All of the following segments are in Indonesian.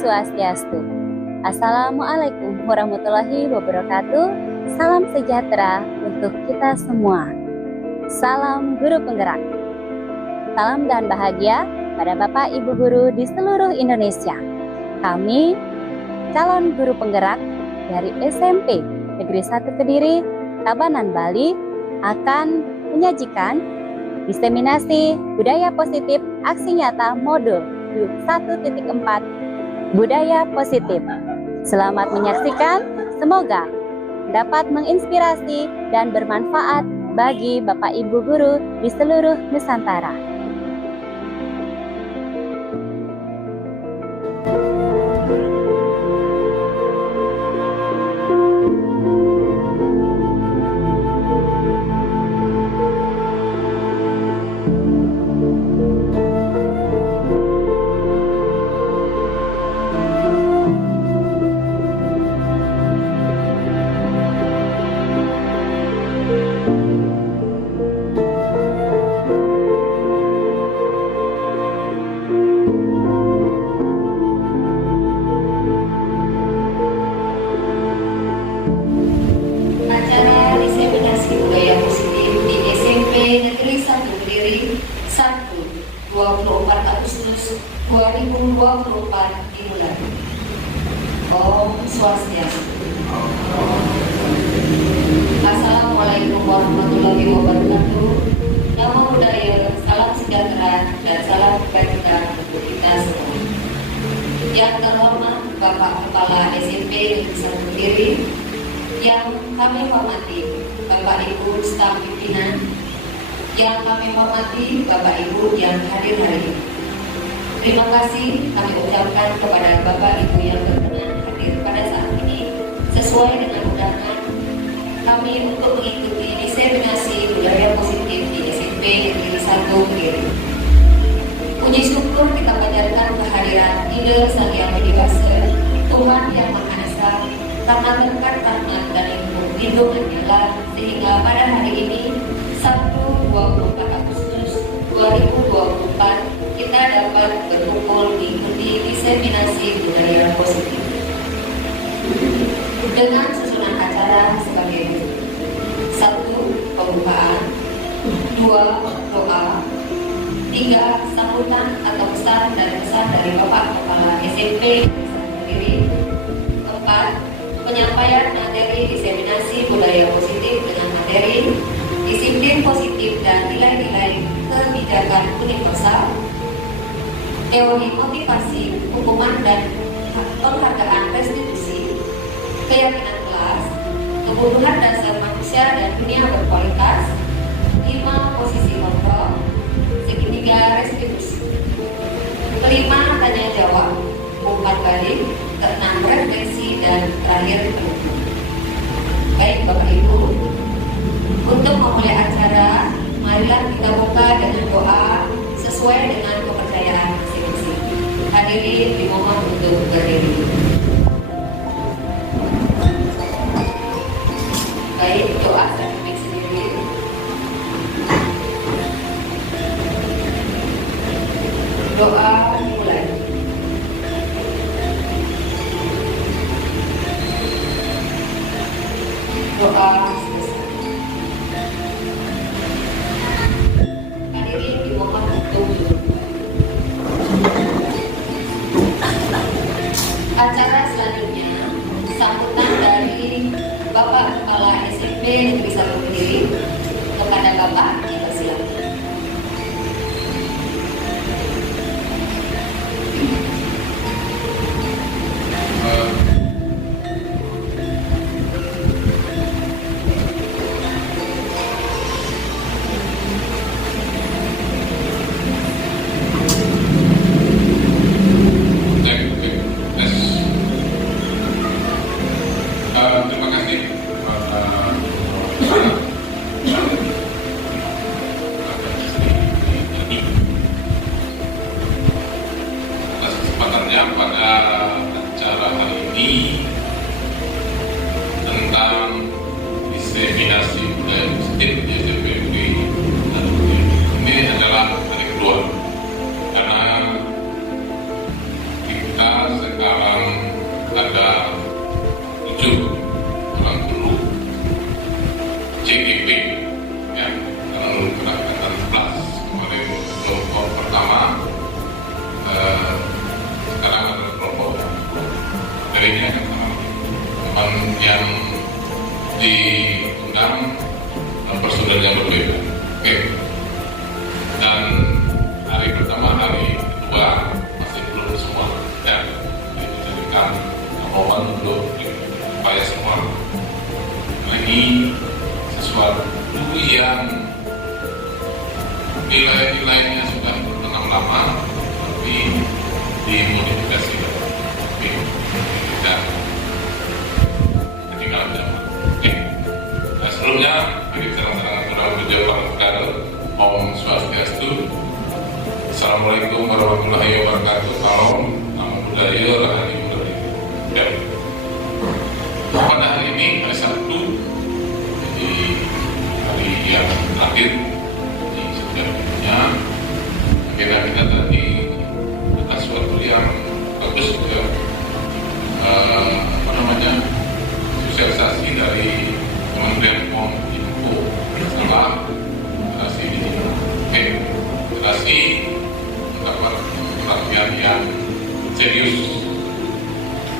Swastiastu. Assalamualaikum warahmatullahi wabarakatuh. Salam sejahtera untuk kita semua. Salam guru penggerak. Salam dan bahagia pada Bapak Ibu guru di seluruh Indonesia. Kami calon guru penggerak dari SMP Negeri 1 Kediri, Tabanan, Bali akan menyajikan diseminasi budaya positif aksi nyata modul 1.4 budaya positif. Selamat menyaksikan, semoga dapat menginspirasi dan bermanfaat bagi Bapak Ibu guru di seluruh Nusantara. Negeri 1 Kediri, Sabtu 24 Agustus 2024 dimulai. Om Swastiastu. Assalamualaikum warahmatullahi wabarakatuh. Namo Buddhaya, salam sejahtera dan salam kebajikan untuk kita semua. Yang terhormat Bapak Kepala SMP Negeri 1 Kediri, yang kami hormati Bapak Ibu staf pimpinan, yang kami hormati Bapak Ibu yang hadir hari ini. Terima kasih kami ucapkan kepada Bapak Ibu yang berkenan hadir pada saat ini sesuai dengan undangan kami untuk mengikuti diseminasi budaya positif di SMP Negeri 1 Kediri. Puji syukur kita panjatkan kehadiran Ida Sang Yang Widibasa, Tuhan Yang Maha Esa, karena berkat rahmat dan lindungannya lah sehingga pada hari ini Sabtu 24 Agustus 2024 kita dapat berkumpul mengikuti diseminasi budaya positif dengan susunan acara sebagai berikut: 1. Pembukaan, 2. Doa, 3. Sambutan atau pesan dan pesan dari Bapak Kepala SMP sendiri, 4. Penyampaian materi diseminasi budaya positif dengan materi disiplin positif dan nilai-nilai kebijakan universal, teori motivasi, hukuman dan penghargaan restitusi, keyakinan kelas, kebutuhan dasar manusia dan dunia berkualitas, 5. Posisi kontrol, segitiga restitusi, 5. Tanya jawab, 4 balik, 6. Refleksi, dan terakhir penutup. Baik Bapak Ibu, untuk memulai acara, marilah kita buka dengan doa sesuai dengan kepercayaan masing-masing. Hadirin dimohon untuk berdiri. Baik, doa sertifikat sendiri. Doa dimulai. Doa selesai. Hadirin dimohon untuk duduk. Acara selanjutnya sambutan dari Bapak Kepala SMP Negeri 1 Kediri kepada Bapak, dipersilakan. nilai-nilainya sudah bertenang lama, tapi dimodifikasi. Oke, tidak ketinggalan zaman. Oke. Nah, sebelumnya kita serang-serangan pada beliau Pak Negara. Om Swastiastu. Assalamualaikum warahmatullahi wabarakatuh. Salam, namo buddhaya, rahayu budaya. Ya. Pada hari ini hari Sabtu, jadi hari yang terakhir di sejarahnya, akhirnya kita tadi ada sesuatu yang bagus ya, sosialisasi dari Kementerian Kominfo masalah generasi digital. Oke, generasi mendapat perhatian yang serius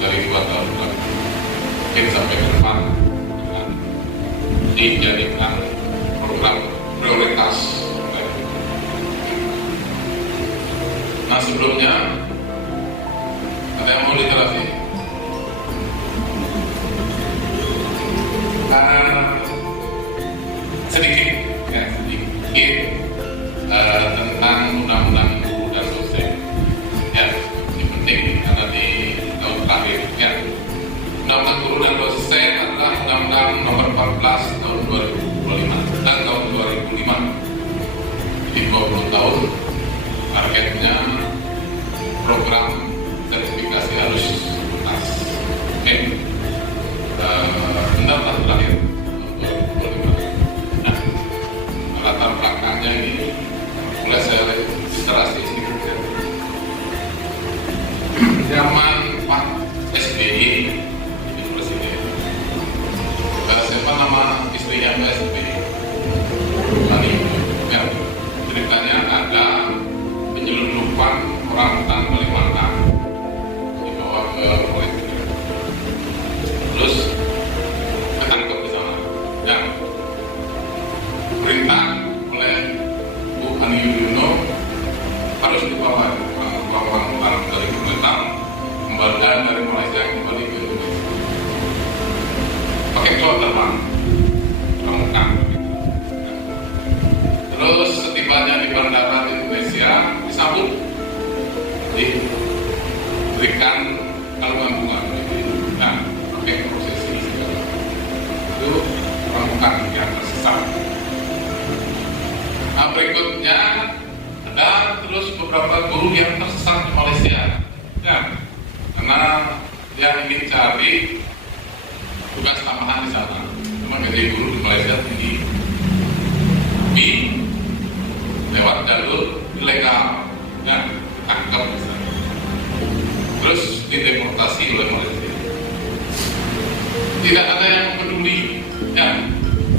dari 2 tahun lalu. Mungkin sampai ke depan dengan dijadikan program prioritas. Nah, sebelumnya ada yang mau literasi? Sedikit tentang undang-undang guru dan dosen. Ya, ini penting karena di tahun terakhir. Ya, undang-undang guru dan dosen adalah undang-undang nomor 14 tahun 2025 dan tahun 2005. Jadi 20 tahun. Targetnya program sertifikasi harus tuntas. Oke. Pendaftar terakhir tahun 2025. Nah, latar belakangnya ini mulai saya registrasi sedikit. Zaman Pak SBY jadi presiden. Siapa nama istrinya Pak SBY? Ya, ceritanya ada penyelundupan orang hutan Kalimantan dibawa ke Malaysia. Terus ketangkep di sana. Ya, perintah oleh Bu Ani Yudhoyono harus dibawa orang hutan dari Kalimantan kembali dari Malaysia kembali ke Indonesia. Pakai pesawat terbang, pramuka. Terus setibanya di bandara di Indonesia disambut, diberikan kalungan bunga. Nah, pakai prosesi segala. Itu pramuka yang tersesat. Nah, berikutnya ada terus beberapa guru yang tersesat di Malaysia. Ya, karena dia ingin cari tugas tambahan di sana. Cuma gaji guru di Malaysia tinggi. Tapi lewat jalur ilegal, ya, tangkap misalnya. Terus dideportasi oleh Malaysia. Tidak ada yang peduli, ya,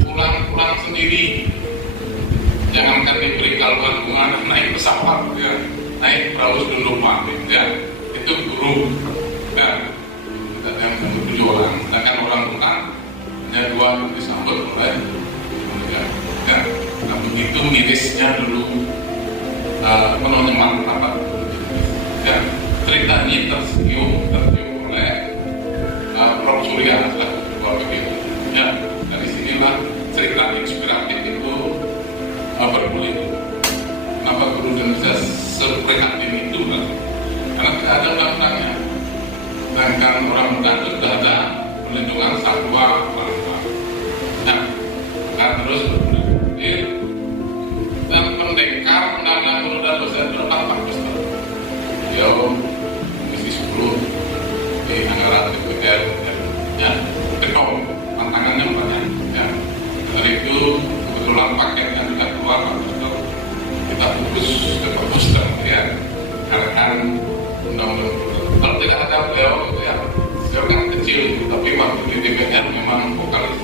pulang sendiri. Jangankan diberi kalungan bunga, naik pesawat, ya, naik perahu dulu mati, ya, itu guru, ya, tidak ada yang menuju orang. Sedangkan orang bukan hanya 2 disambut oleh Indonesia, ya. Nah, begitu mirisnya dulu penonton rapat, ya, cerita ini tercium oleh Prof. Surya selaku ketua PGRI. Ya, dari sinilah cerita inspiratif itu bergulir. Kenapa guru Indonesia seprihatin itu kan? Karena tidak ada undang-undangnya. Sedangkan orang muda itu sudah ada perlindungan satwa langka. Nah, akan terus bergulir. Dan pendekar undang-undang guru dan dosen itu Pak Besar. Dia Komisi 10 di anggaran DPR. Ya, ketemu tantangannya banyak. Ya, dari itu kebetulan paketnya sudah keluar, kita fokus ke Pak Besar, ya, karena undang-undang. Kalau tidak ada beliau, ya, beliau kan kecil, tapi waktu di DPR memang vokalis.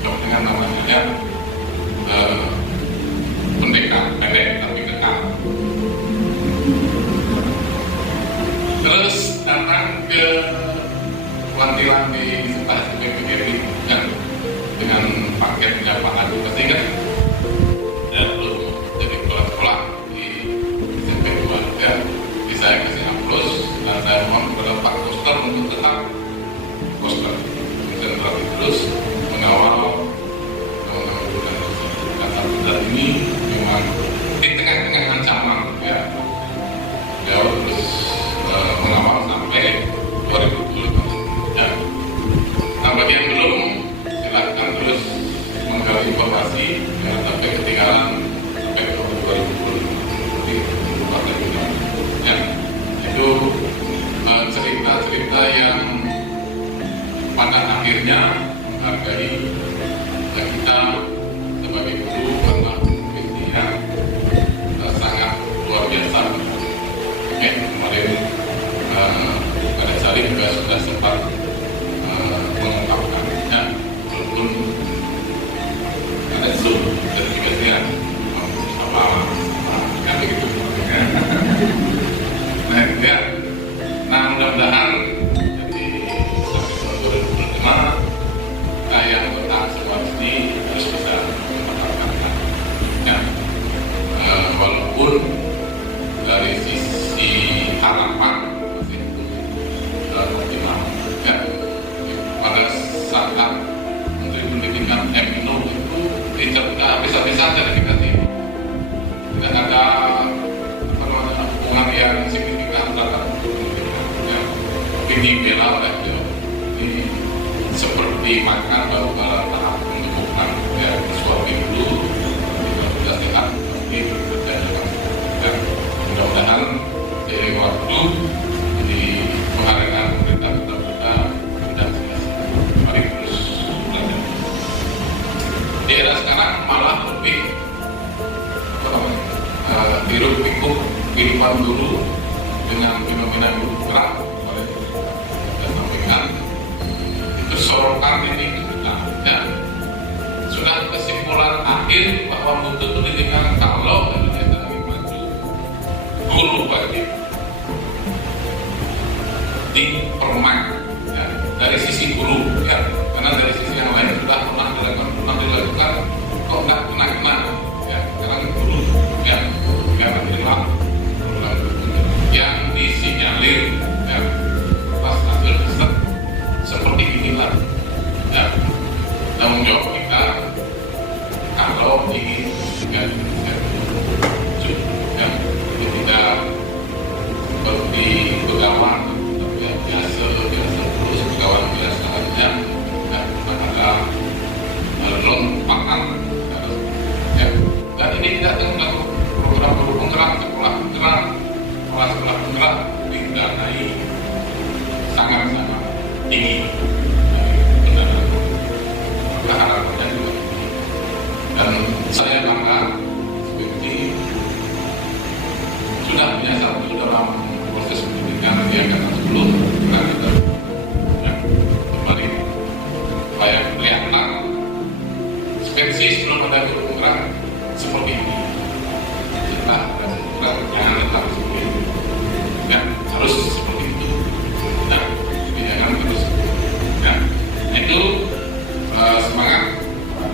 Dengan namanya pendekar, pendek tapi kekal. Terus datang ke pelantiran di stasiun PGRI, ya, dengan paketnya Pak Adu pasti kan, ya, belum jadi sekolah di SMP 2, ya. Jadi saya kasih aplaus dan saya mohon kepada Pak Koster untuk tetap konsentrasi terus mengawal undang-undang dan dibela oleh beliau. Ini seperti makan baru tahap pembentukan ya, suami dulu kalau sudah sehat pasti bekerja dengan ya, mudah-mudahan dari waktu di penghargaan pemerintah kita tidak sia-sia. Mari terus belajar. Di era sekarang malah lebih hiruk pikuk kehidupan dulu dengan fenomena gunung gerak dan sampaikan itu sorotan ini kita ya sudah kesimpulan akhir bahwa mutu itu ditinggal kalau Indonesia lagi maju guru wajib dipermak ya, dari sisi guru ya karena dari sisi yang lain sudah pernah dilakukan kok nggak kena ya sekarang guru ya karena terima yang disinyalir ya pas hasil riset seperti inilah ya tanggung jawab kita kalau ingin ya tidak seperti pegawan tapi ya, biasa terus pegawan biasa aja ya ada lompatan ya dan ini tidak tentang program penggerak sekolah penggerak didanai sangat-sangat tinggi maka harapannya juga tinggi dan saya bangga seperti sudah punya satu dalam proses pendidikan di angkatan 10 karena kita yang kembali supaya kelihatan spesies belum ada guru penggerak seperti ini setelah ada penggeraknya tetap seperti itu ya harus seperti itu nah jangan terus ya itu semangat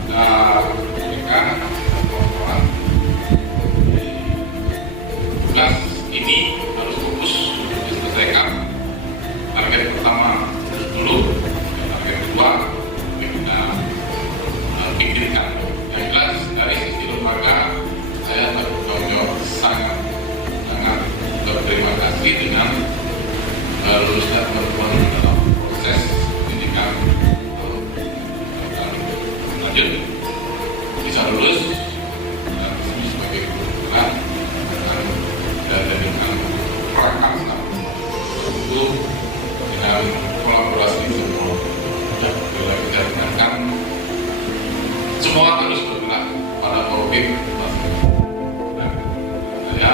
mereka kawan-kawan tugas ini harus fokus diselesaikan target pertama dulu target kedua kita pikirkan yang jelas dari sisi lembaga saya bertanggung jawab sangat berterima kasih dengan lulusnya teman-teman dalam proses pendidikan lanjut bisa lulus dan sebagai guru dan dengan perangkat tentu dengan kolaborasi semua yang bila kita dengarkan semua harus bergerak pada topik dan saya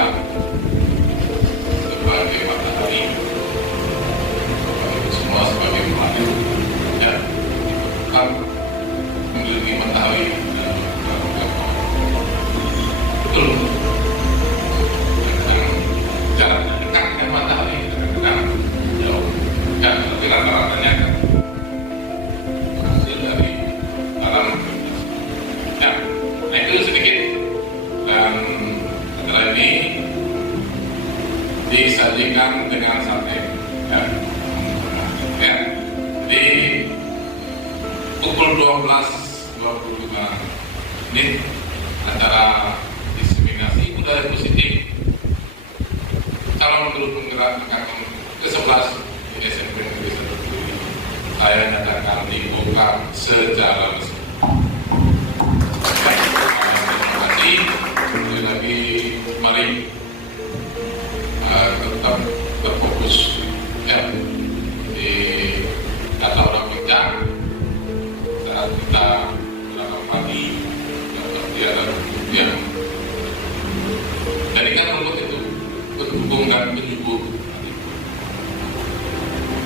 sebagai matahari itu semua sebagai pelatih ya kan memiliki matahari betul jarak dekat dengan matahari kadang-kadang jauh ya tapi rata-ratanya kan hasil dari alam ya nah itu sedikit dan setelah ini disajikan dengan sate ya. Ya. Di pukul 12.25 menit acara diseminasi budaya positif calon guru penggerak angkatan ke-11 di SMP Negeri 1 Kediri saya nyatakan dibuka secara resmi. Terima kasih. Sekali lagi mari tetap berfokus ya di kata orang bijak saat kita berangkat pagi atau tiada yang jadikan rumput itu berhubung dan penyubuh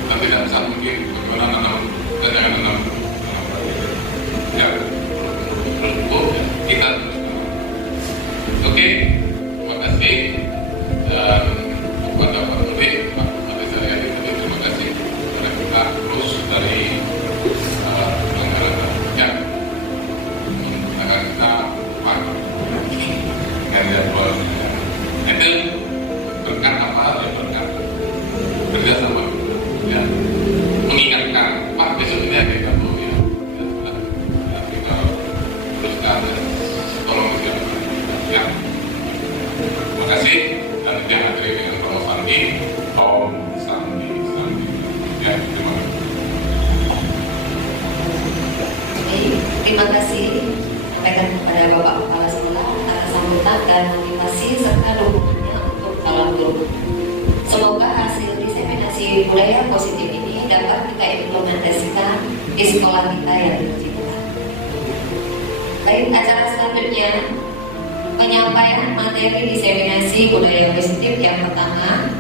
dan tidak bisa mungkin bagaimana nanam dan jangan nanam ya berhubung ya, kita oke terima kasih dan kepada Pak Menteri, Pak Menteri saya terima kasih karena kita terus dari anggaran yang menggunakan kita Pak Ganjar itu berkat apa ya berkat kerjasama ya mengingatkan Pak besok ini ada kamu ya kita teruskan tolong ya terima kasih dan dia materi dengan Om Sandi ya Semoga hasil diseminasi budaya positif ini dapat kita implementasikan di sekolah kita yang tercinta. Baik, acara selanjutnya penyampaian materi diseminasi budaya positif yang pertama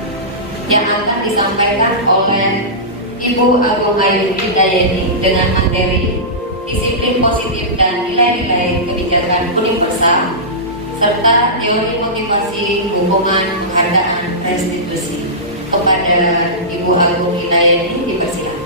yang akan disampaikan oleh Ibu Agung Ayu Hidayeni dengan materi disiplin positif dan nilai-nilai kebijakan universal serta teori motivasi hubungan penghargaan restitusi. Kepada Ibu Agung Hidayeni dipersilakan.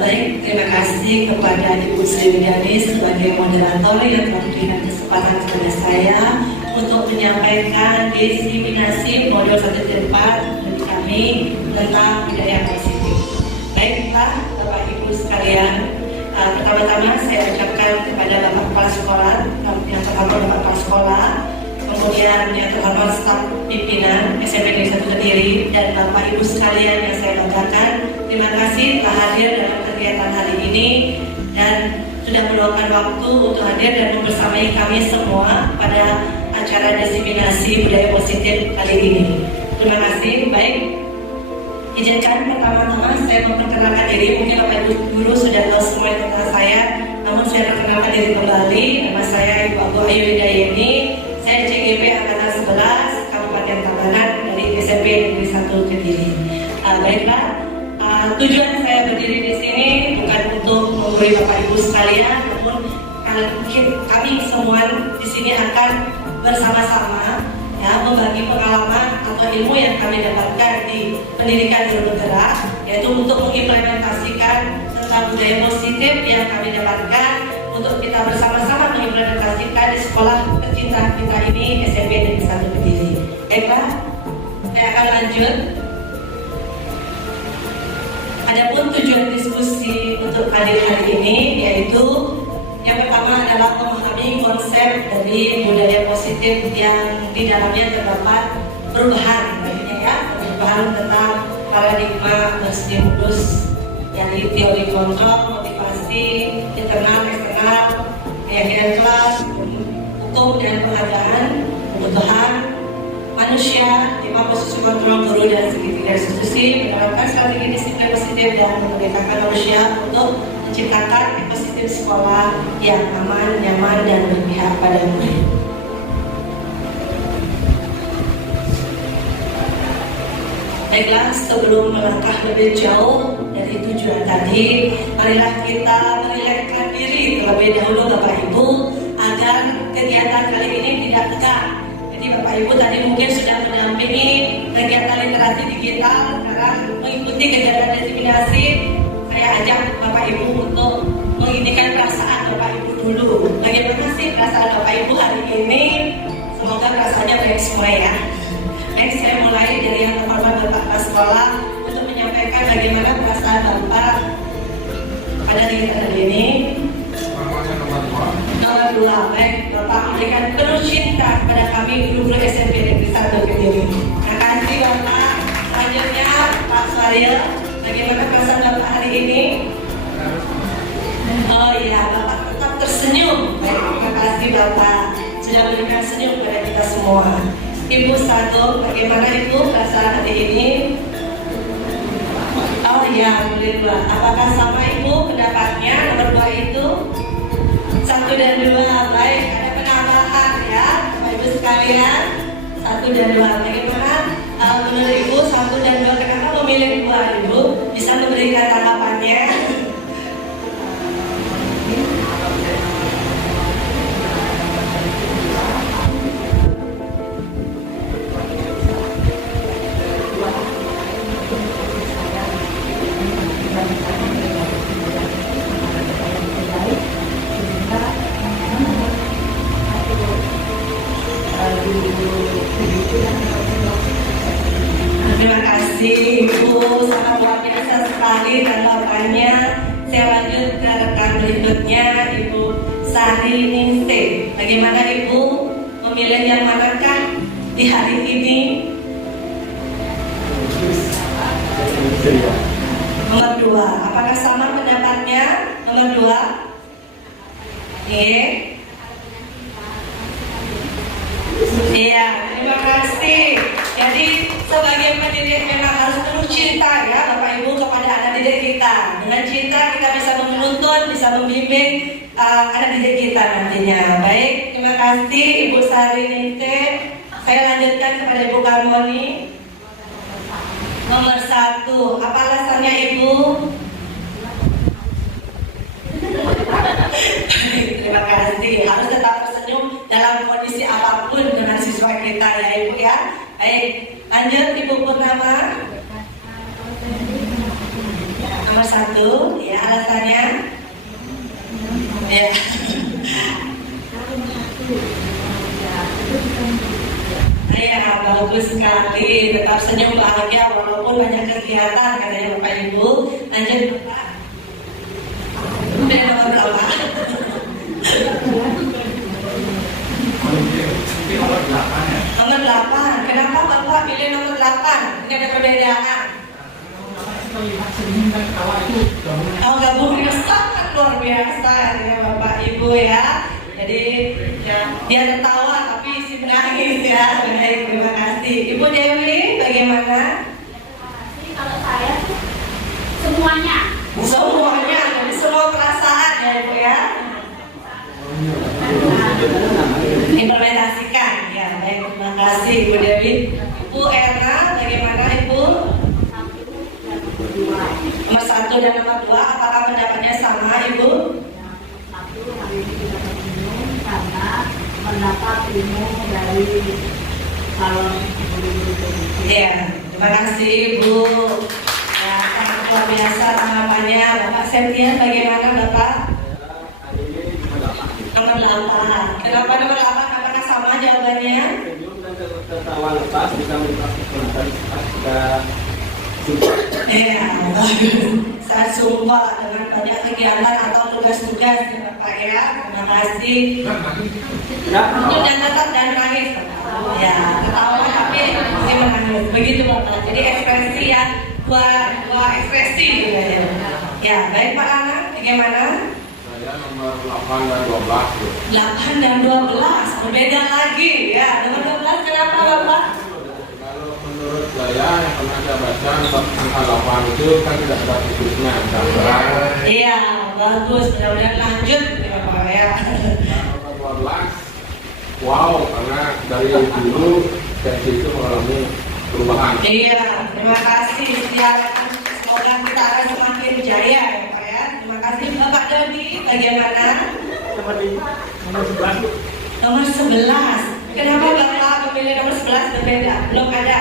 Baik, terima kasih kepada Ibu Sri Widyani sebagai moderator yang telah memberikan kesempatan kepada saya untuk menyampaikan diseminasi modul 1.4 dari kami tentang budaya positif. Baiklah, Bapak Ibu sekalian, pertama-tama saya ucapkan kepada Bapak Kepala Sekolah, yang terhormat Bapak Kepala Sekolah, kemudian yang terhormat staf pimpinan SMP Negeri 1 Kediri, dan Bapak Ibu sekalian yang saya banggakan, terima kasih telah hadir dalam kegiatan hari ini dan sudah meluangkan waktu untuk hadir dan membersamai kami semua pada acara diseminasi budaya positif kali ini. Terima kasih. Baik, izinkan pertama-tama saya memperkenalkan diri. Mungkin Bapak Ibu guru sudah tahu semua tentang saya, namun saya perkenalkan diri kembali. Nama saya Ibu Agung Ayu Hidayeni. Saya CGP Angkatan 11 Kabupaten Tabanan dari SMP Negeri 1 Kediri. Baiklah, tujuan saya berdiri di sini bukan untuk menggurui Bapak Ibu sekalian, namun kami semua di sini akan bersama-sama ya membagi pengalaman atau ilmu yang kami dapatkan di pendidikan guru bergerak, yaitu untuk mengimplementasikan tentang budaya positif yang kami dapatkan untuk kita bersama-sama mengimplementasikan di sekolah tercinta kita ini, SMP Negeri 1 Kediri. Baiklah, saya akan lanjut. Adapun tujuan diskusi untuk hadir hari ini yaitu yang pertama adalah memahami konsep dari budaya positif yang di dalamnya terdapat perubahan, perubahan tentang paradigma stimulus, yakni teori kontrol, motivasi, internal, eksternal, keyakinan kelas, hukum dan penghargaan, kebutuhan manusia, 5 posisi kontrol guru dan segitiga institusi, menerapkan strategi disiplin positif dan memerdekakan manusia untuk menciptakan ekosistem sekolah yang aman, nyaman, dan berpihak pada murid. Baiklah, sebelum melangkah lebih jauh dari tujuan tadi, marilah kita merelakan diri terlebih dahulu Bapak Ibu agar kegiatan kali ini tidak tegang. Jadi Bapak Ibu tadi mungkin sudah mendampingi kegiatan literasi digital. Sekarang mengikuti kegiatan diseminasi, saya ajak Bapak Ibu untuk menginikan perasaan Bapak Ibu dulu. Bagaimana sih perasaan Bapak Ibu hari ini? Semoga perasaannya baik semua ya. Baik, saya mulai dari yang terhormat Bapak Kepala Sekolah untuk menyampaikan bagaimana perasaan Bapak pada kegiatan hari ini. Nomor 2, baik, Bapak memberikan penuh cinta kepada kami guru-guru SMP Negeri 1 Kediri. Terima kasih Bapak. Selanjutnya Pak Suaryo, bagaimana perasaan Bapak hari ini? Oh iya, Bapak tetap tersenyum. Baik, terima kasih Bapak sudah memberikan senyum kepada kita semua. Ibu satu, bagaimana Ibu perasaan hari ini? Oh iya, boleh 2. Apakah sama Ibu pendapatnya nomor 2 itu? 1 dan 2, baik, ada penambahan ya Bapak Ibu sekalian. 1 dan 2, bagaimana menurut Ibu 1 dan 2, kenapa memilih 2 Ibu? Bisa memberikan tanggapannya? sekali tanggapannya. Saya lanjut ke rekan berikutnya, Ibu Sari Ningsih. Bagaimana Ibu memilih yang manakah di hari ini? Nomor 2. Apakah sama pendapatnya? Nomor 2. Iya, terima kasih. Jadi sebagai pendidik memang harus penuh cinta ya Bapak Ibu kepada anak didik kita. Dengan cinta kita bisa menuntun, bisa membimbing anak didik kita nantinya. Baik, terima kasih Ibu Sari Ningsih. Saya lanjutkan kepada Ibu Karmoni. Nomor 1. Apa alasannya Ibu? Terima kasih. Harus tetap tersenyum dalam kondisi apapun dengan siswa kita ya Ibu ya. Baik, lanjut Ibu Purnama. Nomor 1, ya alasannya. Ya. Ya, bagus sekali. Tetap senyum bahagia walaupun banyak kegiatan katanya Bapak Ibu. Lanjut Bapak. Nomor berapa? Nomor 8. Kenapa Bapak pilih nomor 8? Ini ada perbedaan. Oh, gabungnya sangat luar biasa ya Bapak Ibu ya. Jadi ya, dia tertawa tapi isi menangis ya. Baik, terima kasih. Ibu Dewi, bagaimana? Kalau saya tuh semuanya. Semuanya, jadi semua perasaan ya Ibu ya. Implementasikan ya. Baik, terima kasih Ibu Dewi. Ibu Erna, bagaimana Ibu? Nomor 1 dan nomor 2, apakah pendapatnya sama Ibu? Karena mendapat ilmu dari calon guru-guru. Ya, terima kasih Ibu. Ya, sangat luar biasa tanggapannya. Bapak Septian, bagaimana Bapak? Nomor 8. Kenapa nomor 8? Apakah sama jawabannya? Tertawa lepas bisa melakukan Iya, bagus. Saya sumpah dengan banyak kegiatan atau tugas-tugas ya Bapak ya. Terima kasih. Lanjut dan tetap dan nangis. Ya, ketawa tapi masih menangis. Begitu Bapak. Jadi ekspresi ya, dua ekspresi gitu ya. Ya, baik Pak Anak, bagaimana? Saya nomor 8 dan 12. 8 dan 12, berbeda lagi ya. Nomor 12 kenapa Bapak? Kalau menurut saya yang pernah saya baca angka 8 itu kan tidak ada putusnya, Iya, bagus. Mudah-mudahan lanjut ya Bapak ya. Nomor 12, wow, karena dari dulu dari situ mengalami perubahan. Iya, terima kasih. Semoga kita akan semakin jaya ya Pak ya. Terima kasih Bapak Dodi. Bagaimana? nomor 11. Nomor 11. Kenapa Bapak memilih nomor 11 berbeda? Belum ada.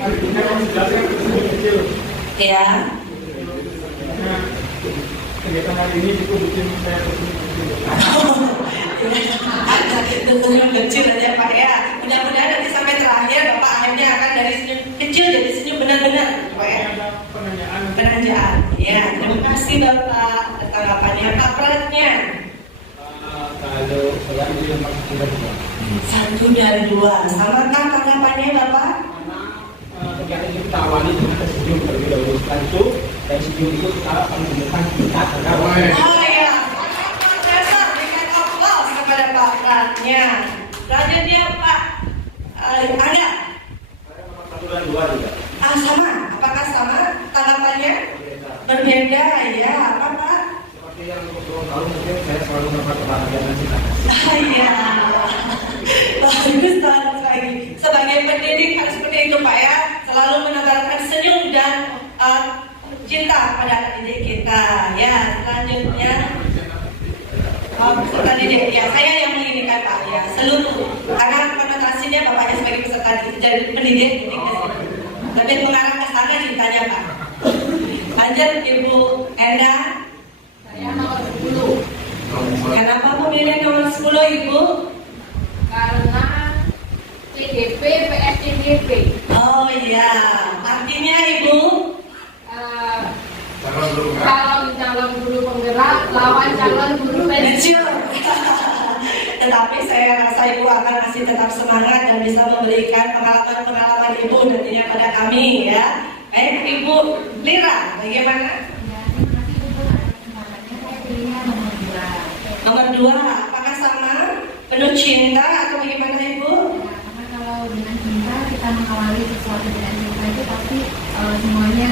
Artinya nomor 11 yang kecil. Ya. Karena kegiatan hari ini cukup bikin saya kecil. Senyum kecil aja Pak ya. Mudah-mudahan nanti sampai terakhir Bapak akhirnya akan dari senyum kecil jadi senyum benar-benar Pak ya. Penanjaan. Ya, terima kasih Bapak. Tanggapannya Pak Pratnya. Kalau saya ini nomor 1 dan 2. Samakah tanggapannya Bapak? kegiatan itu kita awali dengan tersenyum terlebih dahulu. Setelah itu dari senyum itu kita akan menggunakan kita karena Oh ya, dasar berikan aplaus kepada Pak Pratnya. Selanjutnya Pak Angga. saya nomor 1 dan 2 juga. Sama. Apakah sama tanggapannya? Berbeda ya. Apa Pak? Seperti yang untuk tahun mungkin saya selalu mendapat perhatian dan cinta. Iya. Bagus banget lagi. Sebagai pendidik harus seperti itu Pak ya. Selalu menebarkan senyum dan cinta pada anak didik kita. Ya, selanjutnya. Peserta didik. Ya, saya yang menginginkan Pak ya. Seluruh. Karena konotasinya Bapaknya sebagai peserta jadi pendidik. Tapi mengarah ke sana ceritanya Pak. Lanjut Ibu Enda. Saya nomor 10. Kenapa memilih nomor 10 Ibu? Karena PDP, PSDDP. Oh iya, calon guru pensiun. Tetapi saya rasa Ibu akan masih tetap semangat dan bisa memberikan pengalaman-pengalaman Ibu nantinya pada kami ya. Baik, Ibu Lira, bagaimana? Nomor 2, apakah sama? Penuh cinta atau bagaimana Ibu? Karena kalau dengan cinta kita mengawali sesuatu dengan cinta itu pasti semuanya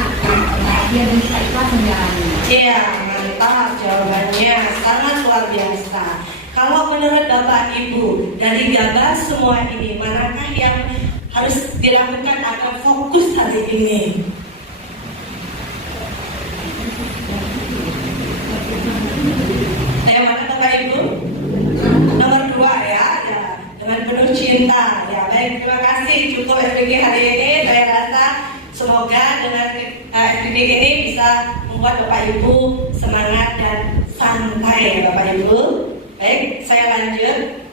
bahagia dan kita ikhlas menjalani. Iya, mantap jawabannya, sangat luar biasa. Kalau menurut Bapak Ibu, dari gambar semua ini, manakah yang harus dilakukan agar fokus hari ini? Yang mana Bapak Ibu? Nomor 2 ya, dengan penuh cinta. Ya, baik, terima kasih. Cukup SPG hari ini. Saya rasa semoga dengan SPG ini bisa membuat Bapak Ibu semangat dan santai ya Bapak Ibu. Baik, saya lanjut.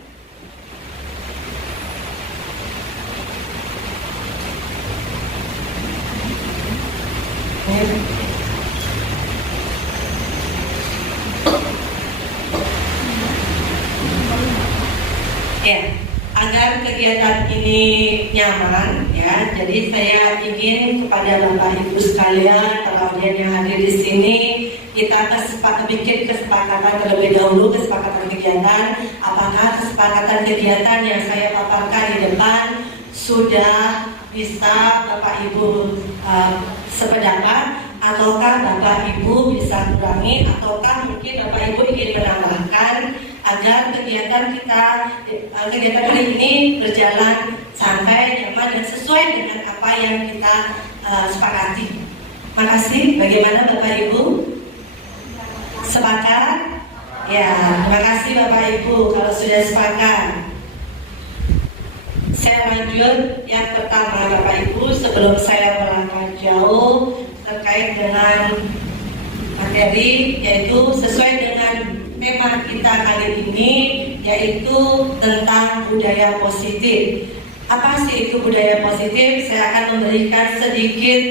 Ya, agar kegiatan ini nyaman ya, jadi saya ingin kepada Bapak Ibu sekalian, para audiens yang hadir di sini, kita bikin kesepakatan terlebih dahulu, kesepakatan kegiatan. Apakah kesepakatan kegiatan yang saya paparkan di depan sudah bisa Bapak Ibu sependapat, ataukah Bapak Ibu bisa kurangi, ataukah mungkin Bapak Ibu ingin menambahkan agar kegiatan hari ini berjalan santai, nyaman dan sesuai dengan apa yang kita sepakati. Makasih. Bagaimana Bapak Ibu? Sepakat? Ya, terima kasih Bapak Ibu kalau sudah sepakat. Saya lanjut yang pertama Bapak Ibu, sebelum saya melangkah jauh terkait dengan materi, yaitu sesuai dengan tema kita kali ini, yaitu tentang budaya positif. Apa sih itu budaya positif? Saya akan memberikan sedikit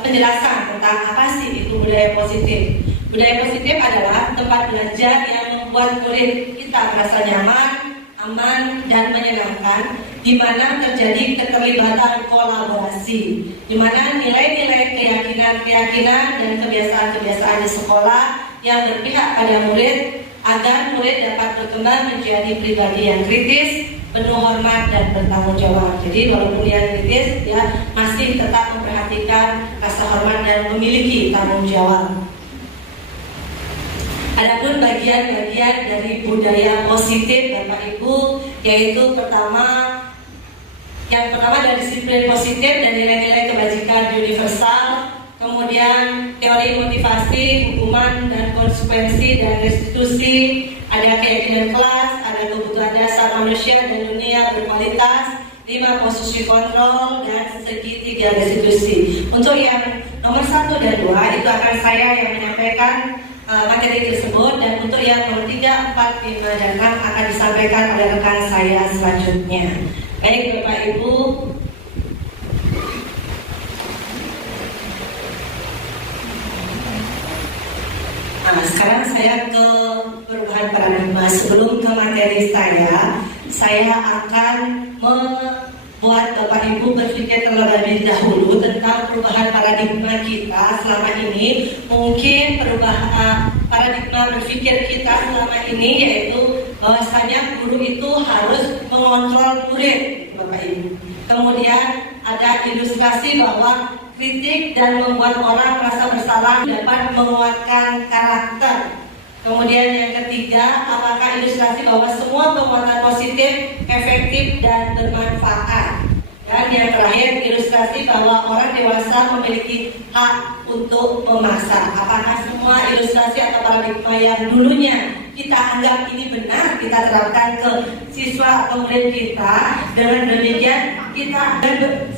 penjelasan tentang apa sih itu budaya positif. Budaya positif adalah tempat belajar yang membuat murid kita merasa nyaman, aman, dan menyenangkan, di mana terjadi keterlibatan kolaborasi, di mana nilai-nilai keyakinan dan kebiasaan-kebiasaan di sekolah yang berpihak pada murid agar murid dapat berkembang menjadi pribadi yang kritis, penuh hormat dan bertanggung jawab. Jadi walaupun dia kritis, dia masih tetap memperhatikan rasa hormat dan memiliki tanggung jawab. Adapun bagian-bagian dari budaya positif Bapak Ibu, yaitu yang pertama dari disiplin positif dan nilai-nilai kebajikan universal, kemudian teori motivasi, hukuman dan konsekuensi dan restitusi, ada keyakinan kelas, ada kebutuhan dasar manusia dan dunia berkualitas, 5 posisi kontrol, dan segitiga restitusi. Untuk yang nomor 1 dan 2 itu akan saya yang menyampaikan materi tersebut, dan untuk yang nomor 3, 4, 5, dan 6 akan disampaikan oleh rekan saya selanjutnya. Baik Bapak Ibu, sekarang saya ke perubahan paradigma. Sebelum ke materi saya akan membuat Bapak Ibu berpikir terlebih dahulu tentang perubahan paradigma kita selama ini. Mungkin perubahan paradigma berpikir kita selama ini yaitu bahwasanya guru itu harus mengontrol murid, Bapak Ibu. Kemudian ada ilustrasi bahwa kritik dan membuat orang merasa bersalah dapat menguatkan karakter. Kemudian yang ketiga, apakah ilustrasi bahwa semua penguatan positif, efektif dan bermanfaat. Dan yang terakhir, ilustrasi bahwa orang dewasa memiliki hak untuk memasak. Apakah semua ilustrasi atau paradigma yang dulunya kita anggap ini benar kita terapkan ke siswa atau murid kita? Dengan demikian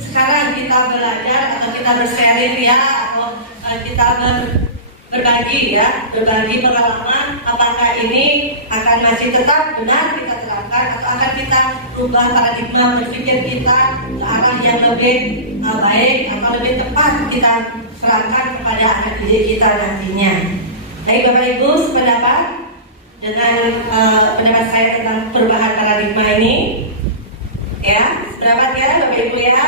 sekarang kita belajar atau kita bersharing ya, atau kita berbagi pengalaman, apakah ini akan masih tetap benar kita terapkan atau akan kita rubah paradigma berpikir kita ke arah yang lebih baik atau lebih tepat kita serahkan kepada anak didik kita nantinya. Baik Bapak Ibu, sependapat dengan pendapat saya tentang perubahan paradigma ini? Ya, sependapat ya Bapak Ibu ya?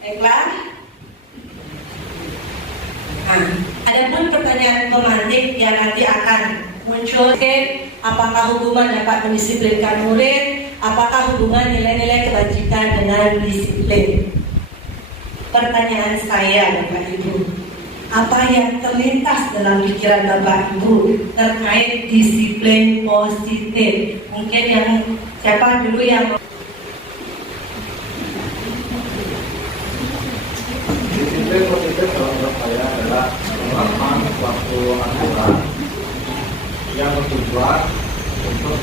Baiklah. Nah, adapun pertanyaan pemantik yang nanti akan muncul, apakah hubungan dapat mendisiplinkan murid? Apakah hubungan nilai-nilai kebajikan dengan disiplin? Pertanyaan saya Bapak Ibu, apa yang terlintas dalam pikiran Bapak Ibu terkait disiplin positif? Mungkin yang siapa dulu yang Disiplin positif kalau menurut saya adalah penerapan suatu aturan yang bertujuan untuk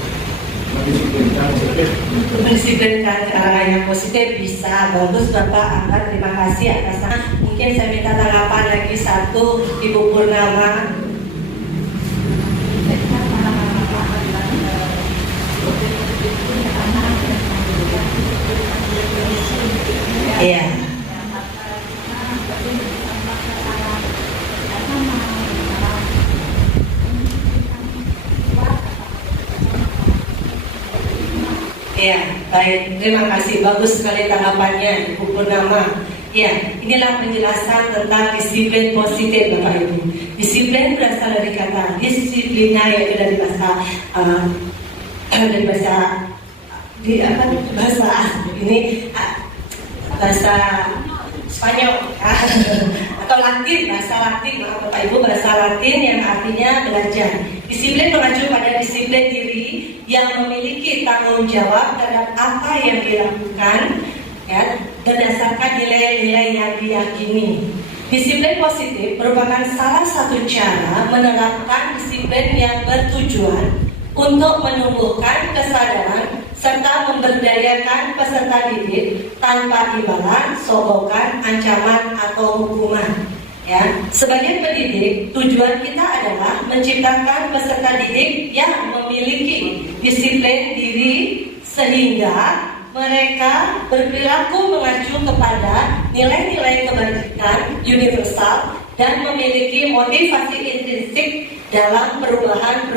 mendisiplinkan ke arah yang positif. Bisa, bagus Bapak Angga, terima kasih atas. Mungkin saya minta tanggapan lagi satu, Ibu Purnama. Iya. Ya, baik. Terima kasih. Bagus sekali tanggapannya, Ibu Purnama. Ya, inilah penjelasan tentang disiplin positif, Bapak Ibu. Disiplin berasal dari kata disiplina, yaitu dari bahasa bahasa Spanyol atau Latin, bahasa Latin, Bapak Ibu, bahasa Latin yang artinya belajar. Disiplin mengacu pada disiplin diri yang memiliki tanggung jawab terhadap apa yang dilakukan, ya, berdasarkan nilai-nilai yang diyakini. Disiplin positif merupakan salah satu cara menerapkan disiplin yang bertujuan untuk menumbuhkan kesadaran serta memberdayakan peserta didik tanpa imbalan, sogokan, ancaman atau hukuman. Ya, sebagai pendidik, tujuan kita adalah menciptakan peserta didik yang memiliki disiplin diri sehingga mereka berperilaku mengacu kepada nilai-nilai kebajikan universal dan memiliki motivasi intrinsik dalam perubahan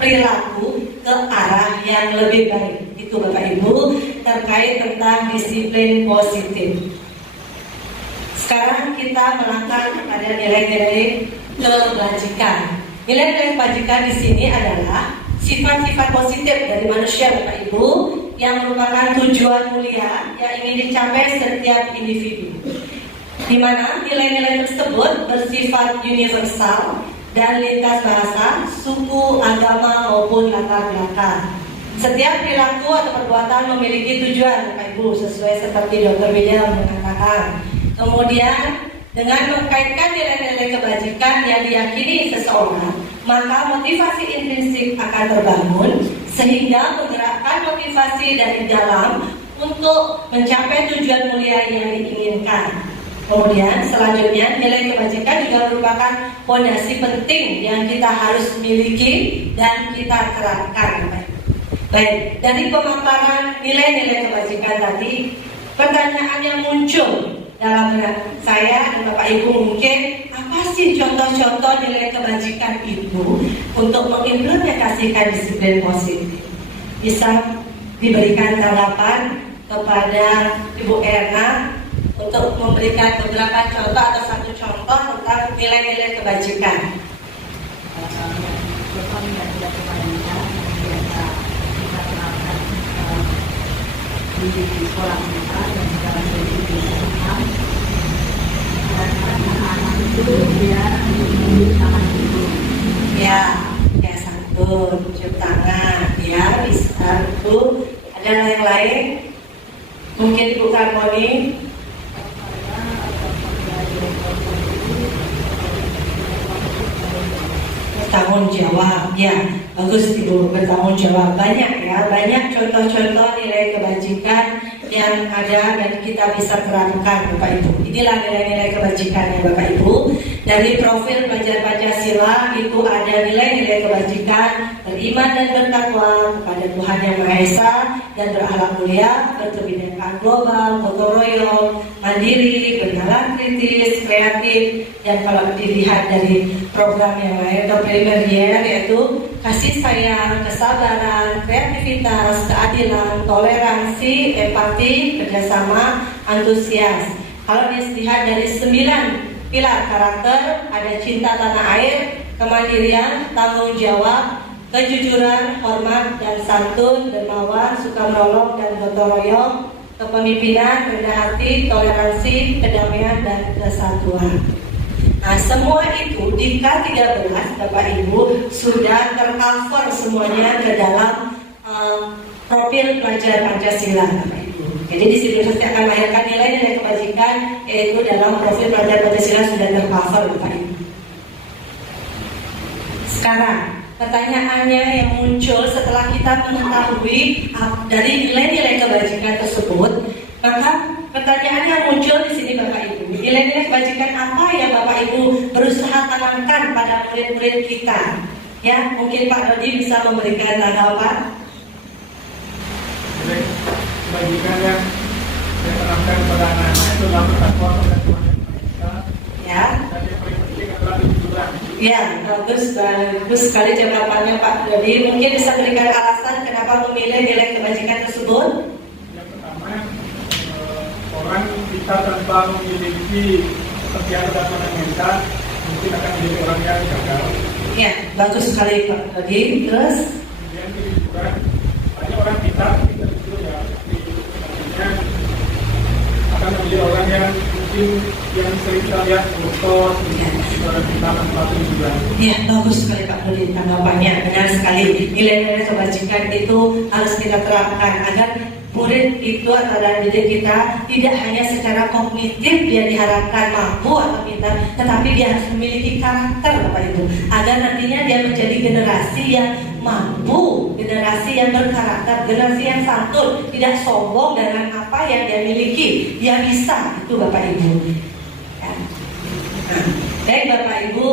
perilaku ke arah yang lebih baik. Itu Bapak Ibu terkait tentang disiplin positif. Sekarang kita melangkah kepada nilai-nilai kebajikan. Nilai-nilai kebajikan di sini adalah sifat-sifat positif dari manusia Bapak Ibu yang merupakan tujuan mulia yang ingin dicapai setiap individu, di mana nilai-nilai tersebut bersifat universal dan lintas bahasa, suku, agama maupun latar belakang. Setiap perilaku atau perbuatan memiliki tujuan Bapak Ibu, sesuai seperti Dr. William mengatakan. Kemudian dengan mengkaitkan nilai-nilai kebajikan yang diyakini seseorang, maka motivasi intrinsik akan terbangun sehingga menggerakkan motivasi dari dalam untuk mencapai tujuan mulia yang diinginkan. Kemudian selanjutnya nilai kebajikan juga merupakan fondasi penting yang kita harus miliki dan kita terapkan. Baik, dari pemaparan nilai-nilai kebajikan tadi, pertanyaan yang muncul dalam benak saya dan Bapak Ibu mungkin, apa sih contoh-contoh nilai kebajikan itu untuk mengimplementasikan disiplin positif? Bisa diberikan tanggapan kepada Ibu Erna untuk memberikan beberapa contoh atau satu contoh tentang nilai-nilai kebajikan. Di sekolah kita dan dalam diri anak itu biar tangan dulu. Ya, satu, cium tangan, ya bisa itu. Ada yang lain? Mungkin bukan Moni. Bertanggung jawab, ya bagus Ibu, bertanggung jawab. Banyak ya, banyak contoh-contoh nilai kebajikan yang ada dan kita bisa terapkan Bapak Ibu. Inilah nilai-nilai kebajikannya Bapak Ibu. Dari profil belajar Pancasila itu ada nilai-nilai kebajikan, beriman dan bertakwa kepada Tuhan Yang Maha Esa dan berakhlak mulia, berkebinekaan global, gotong royong, mandiri, nalar kritis, kreatif, dan kalau dilihat dari program yang lain atau primer yaitu kasih sayang, kesabaran, kreativitas, keadilan, toleransi, empati, kerjasama, antusias. Kalau dilihat dari 9 pilar karakter, ada cinta tanah air, kemandirian, tanggung jawab, kejujuran, hormat dan santun, dermawan, suka menolong dan gotong royong, kepemimpinan, rendah hati, toleransi, kedamaian dan kesatuan. Nah, semua itu di K13 Bapak Ibu sudah tercover semuanya ke dalam profil pelajar Pancasila Bapak Ibu. Jadi disiplin sosial akan melahirkan nilai-nilai kebajikan, yaitu dalam profil pelajar Pancasila sudah tercover Bapak Ibu. Sekarang pertanyaannya yang muncul setelah kita mengetahui dari nilai-nilai kebajikan tersebut, maka pertanyaan yang muncul di sini Bapak Ibu, nilai-nilai kebajikan apa yang Bapak Ibu berusaha tanamkan pada murid-murid kita? Ya, mungkin Pak Dodi bisa memberikan tanggapan. Nilai kebajikan yang saya tanamkan pada anak-anak itu adalah bertakwa kepada Tuhan Yang Maha Esa. Ya. Dan yang paling penting adalah kejujuran. Ya, bagus sekali jawabannya Pak Dodi. Mungkin bisa berikan alasan kenapa memilih nilai kebajikan tersebut? Yang pertama, orang kita tanpa memiliki pekerjaan dan mental mungkin akan menjadi orang yang gagal. Ya, bagus sekali Pak Dodi. Terus? Kemudian kejujuran, banyak orang kita jujur ya, artinya akan menjadi orang yang mungkin yang sering kita lihat foto, orang kita tanpa kejujuran. Ya, bagus sekali Pak Dodi tanggapannya. Benar sekali. Nilai-nilai kebajikan itu harus kita terapkan agar murid itu atau didik kita tidak hanya secara kognitif dia diharapkan mampu atau pintar, tetapi dia harus memiliki karakter Bapak Ibu, agar nantinya dia menjadi generasi yang mampu, generasi yang berkarakter, generasi yang santun, tidak sombong dengan apa yang dia miliki, dia bisa, itu Bapak Ibu. Ya. Nah, baik Bapak Ibu,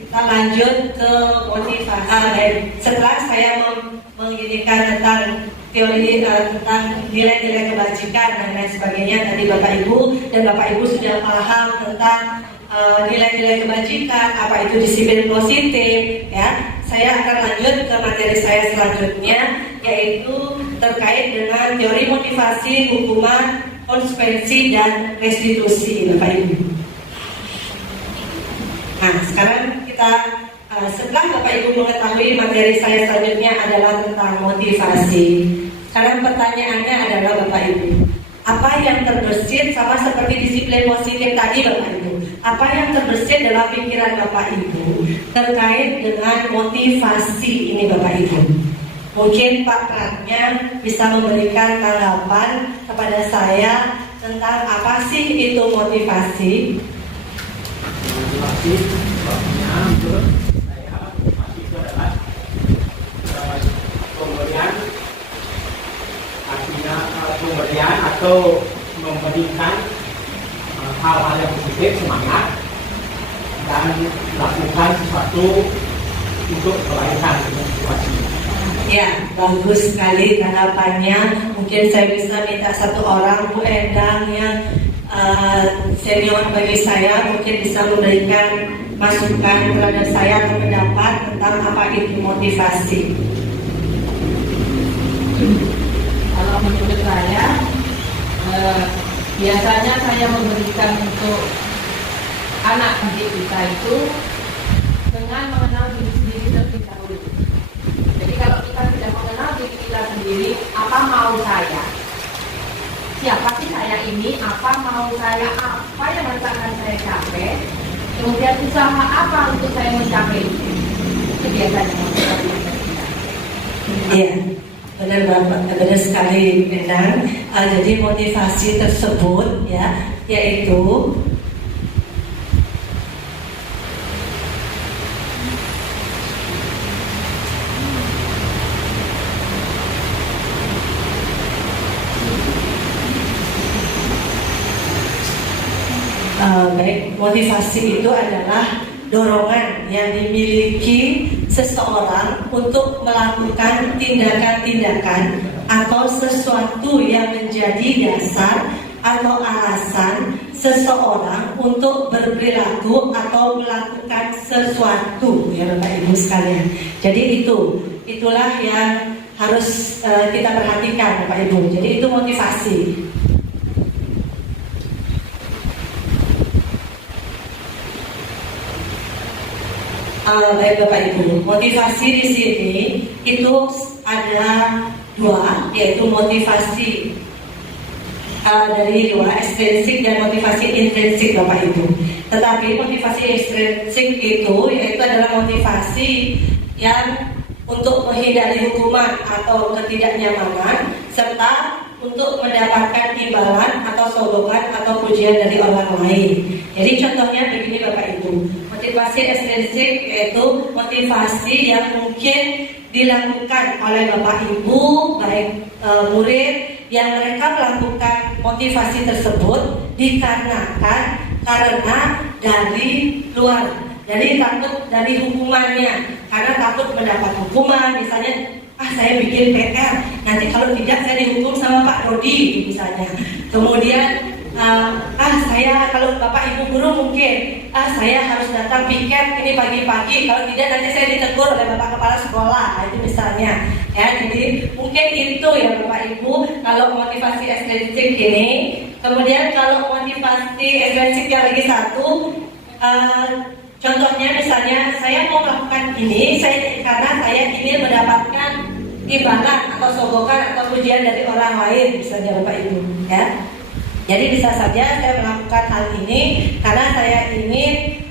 kita lanjut ke motivasi. Setelah saya menginginkan tentang teori tentang nilai-nilai kebajikan dan lain sebagainya tadi Bapak Ibu, dan Bapak Ibu sudah paham tentang nilai-nilai kebajikan, apa itu disiplin positif, ya. Saya akan lanjut ke materi saya selanjutnya, yaitu terkait dengan teori motivasi, hukuman, konsekuensi dan restitusi Bapak Ibu. Nah, sekarang kita setelah Bapak Ibu mengetahui materi saya selanjutnya adalah tentang motivasi. Sekarang pertanyaannya adalah Bapak Ibu, apa yang terbersit sama seperti disiplin positif tadi Bapak Ibu? Apa yang terbersit dalam pikiran Bapak Ibu terkait dengan motivasi ini Bapak Ibu? Mungkin Pak Pratnya bisa memberikan tanggapan kepada saya tentang apa sih itu motivasi? Motivasi, sebabnya menurut saya motivasi itu adalah pemberian, artinya pemberian atau memberikan hal-hal yang positif, semangat dan melakukan sesuatu untuk kebaikan situasi. Ya, bagus sekali tanggapannya. Mungkin saya bisa minta satu orang Bu Endang yang senior bagi saya, mungkin bisa memberikan masukan terhadap saya atau pendapat tentang apa itu motivasi. Kalau menurut saya, biasanya saya memberikan untuk anak didik kita itu dengan mengenal diri sendiri terlebih dahulu. Jadi kalau kita tidak mengenal diri kita sendiri, apa mau saya? Siapa sih saya ini? Apa mau saya? Apa yang akan saya capai? Kemudian usaha apa untuk saya mencapai itu? Itu biasanya motivasi kita. Iya, benar Bapak, benar sekali Endang. Jadi motivasi tersebut ya, yaitu baik, motivasi itu adalah dorongan yang dimiliki seseorang untuk melakukan tindakan-tindakan atau sesuatu yang menjadi dasar atau alasan seseorang untuk berperilaku atau melakukan sesuatu, ya Bapak Ibu sekalian. Jadi itulah yang harus kita perhatikan Bapak Ibu. Jadi itu motivasi. Baik Bapak Ibu, motivasi di sini itu ada dua, yaitu motivasi dari dua, ekstrinsik dan motivasi intrinsik Bapak Ibu. Tetapi motivasi ekstrinsik itu yaitu adalah motivasi yang untuk menghindari hukuman atau ketidaknyamanan, serta untuk mendapatkan imbalan atau sogokan atau pujian dari orang lain. Jadi contohnya begini Bapak Ibu, motivasi ekstrinsik yaitu motivasi yang mungkin dilakukan oleh Bapak Ibu, baik murid yang mereka melakukan motivasi tersebut dikarenakan karena dari luar, jadi takut dari hukumannya, karena takut mendapat hukuman, misalnya saya bikin PR, nanti kalau tidak saya dihukum sama Pak Rodi misalnya. Kemudian saya kalau Bapak Ibu guru mungkin saya harus datang piket ini pagi-pagi, kalau tidak nanti saya ditegur oleh Bapak Kepala Sekolah, itu misalnya ya. Jadi mungkin itu ya Bapak Ibu kalau motivasi ekstrinsik ini. Kemudian kalau motivasi ekstrinsik yang lagi satu, contohnya misalnya saya mau melakukan ini karena saya ingin mendapatkan imbalan atau sogokan atau pujian dari orang lain misalnya Bapak Ibu ya. Jadi bisa saja saya melakukan hal ini karena saya ingin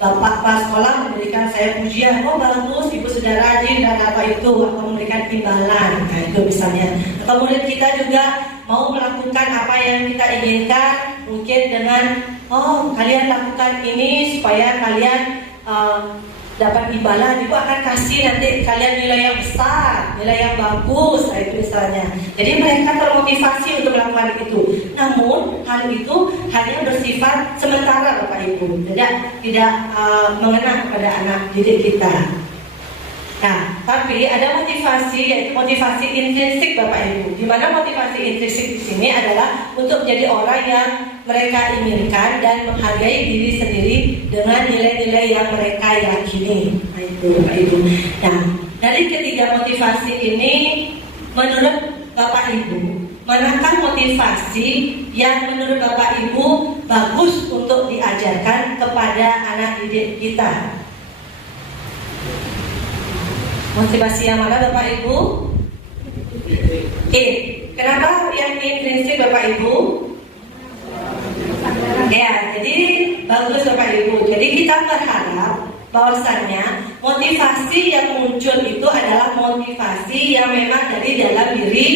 Bapak Kepala Sekolah memberikan saya pujian, oh bagus Ibu sudah rajin dan apa itu, atau memberikan imbalan, nah itu misalnya. Kemudian kita juga mau melakukan apa yang kita inginkan, mungkin dengan kalian lakukan ini supaya kalian dapat imbalan, Ibu akan kasih nanti kalian nilai yang besar, nilai yang bagus, nah itu misalnya. Jadi mereka termotivasi untuk melakukan itu. Namun hal itu hanya bersifat sementara Bapak Ibu, tidak mengena kepada anak didik kita. Nah, tapi ada motivasi, yaitu motivasi intrinsik Bapak Ibu. Di mana motivasi intrinsik di sini adalah untuk menjadi orang yang mereka inginkan dan menghargai diri sendiri dengan nilai-nilai yang mereka yakini. Nah, itu Bapak Ibu. Nah, dari ketiga motivasi ini, menurut Bapak Ibu, manakah motivasi yang menurut Bapak Ibu bagus untuk diajarkan kepada anak didik kita? Motivasi yang mana Bapak Ibu? Kenapa yang intrinsik Bapak Ibu? Ya, jadi bagus Bapak Ibu. Jadi kita berharap bahwasannya motivasi yang muncul itu adalah motivasi yang memang dari dalam diri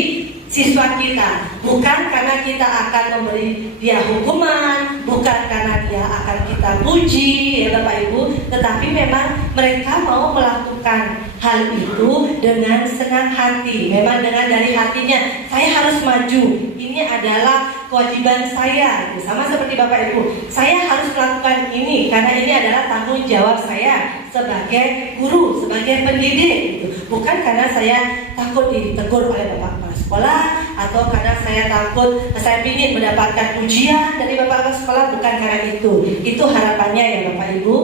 siswa kita, bukan karena kita akan memberi dia hukuman, bukan karena dia akan kita puji ya Bapak Ibu, tetapi memang mereka mau melakukan hal itu dengan senang hati, memang dengan dari hatinya, saya harus maju, ini adalah kewajiban saya, sama seperti Bapak Ibu, saya harus melakukan ini karena ini adalah tanggung jawab saya sebagai guru, sebagai pendidik, bukan karena saya takut ditegur oleh Bapak Kepala Sekolah atau karena saya takut saya ingin mendapatkan pujian dari Bapak Kepala Sekolah, bukan karena itu harapannya ya Bapak Ibu.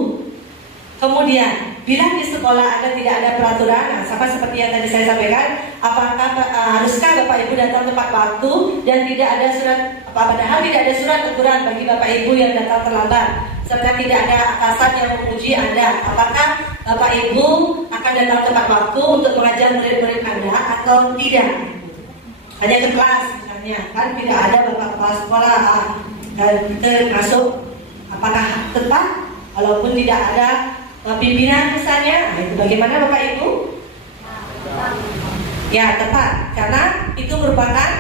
Kemudian bila di sekolah tidak ada peraturan, sama seperti yang tadi saya sampaikan, apakah haruskah Bapak Ibu datang tepat waktu dan tidak ada surat, padahal tidak ada surat teguran bagi Bapak Ibu yang datang terlambat, serta tidak ada atasan yang memuji Anda, apakah Bapak Ibu akan datang tepat waktu untuk mengajar murid-murid Anda atau tidak? Hanya ke kelas misalnya, kan tidak ada Bapak Kepala Sekolah dan kita masuk, apakah tepat? Walaupun tidak ada pimpinan misalnya, itu bagaimana Bapak Ibu? Ya tepat, karena itu merupakan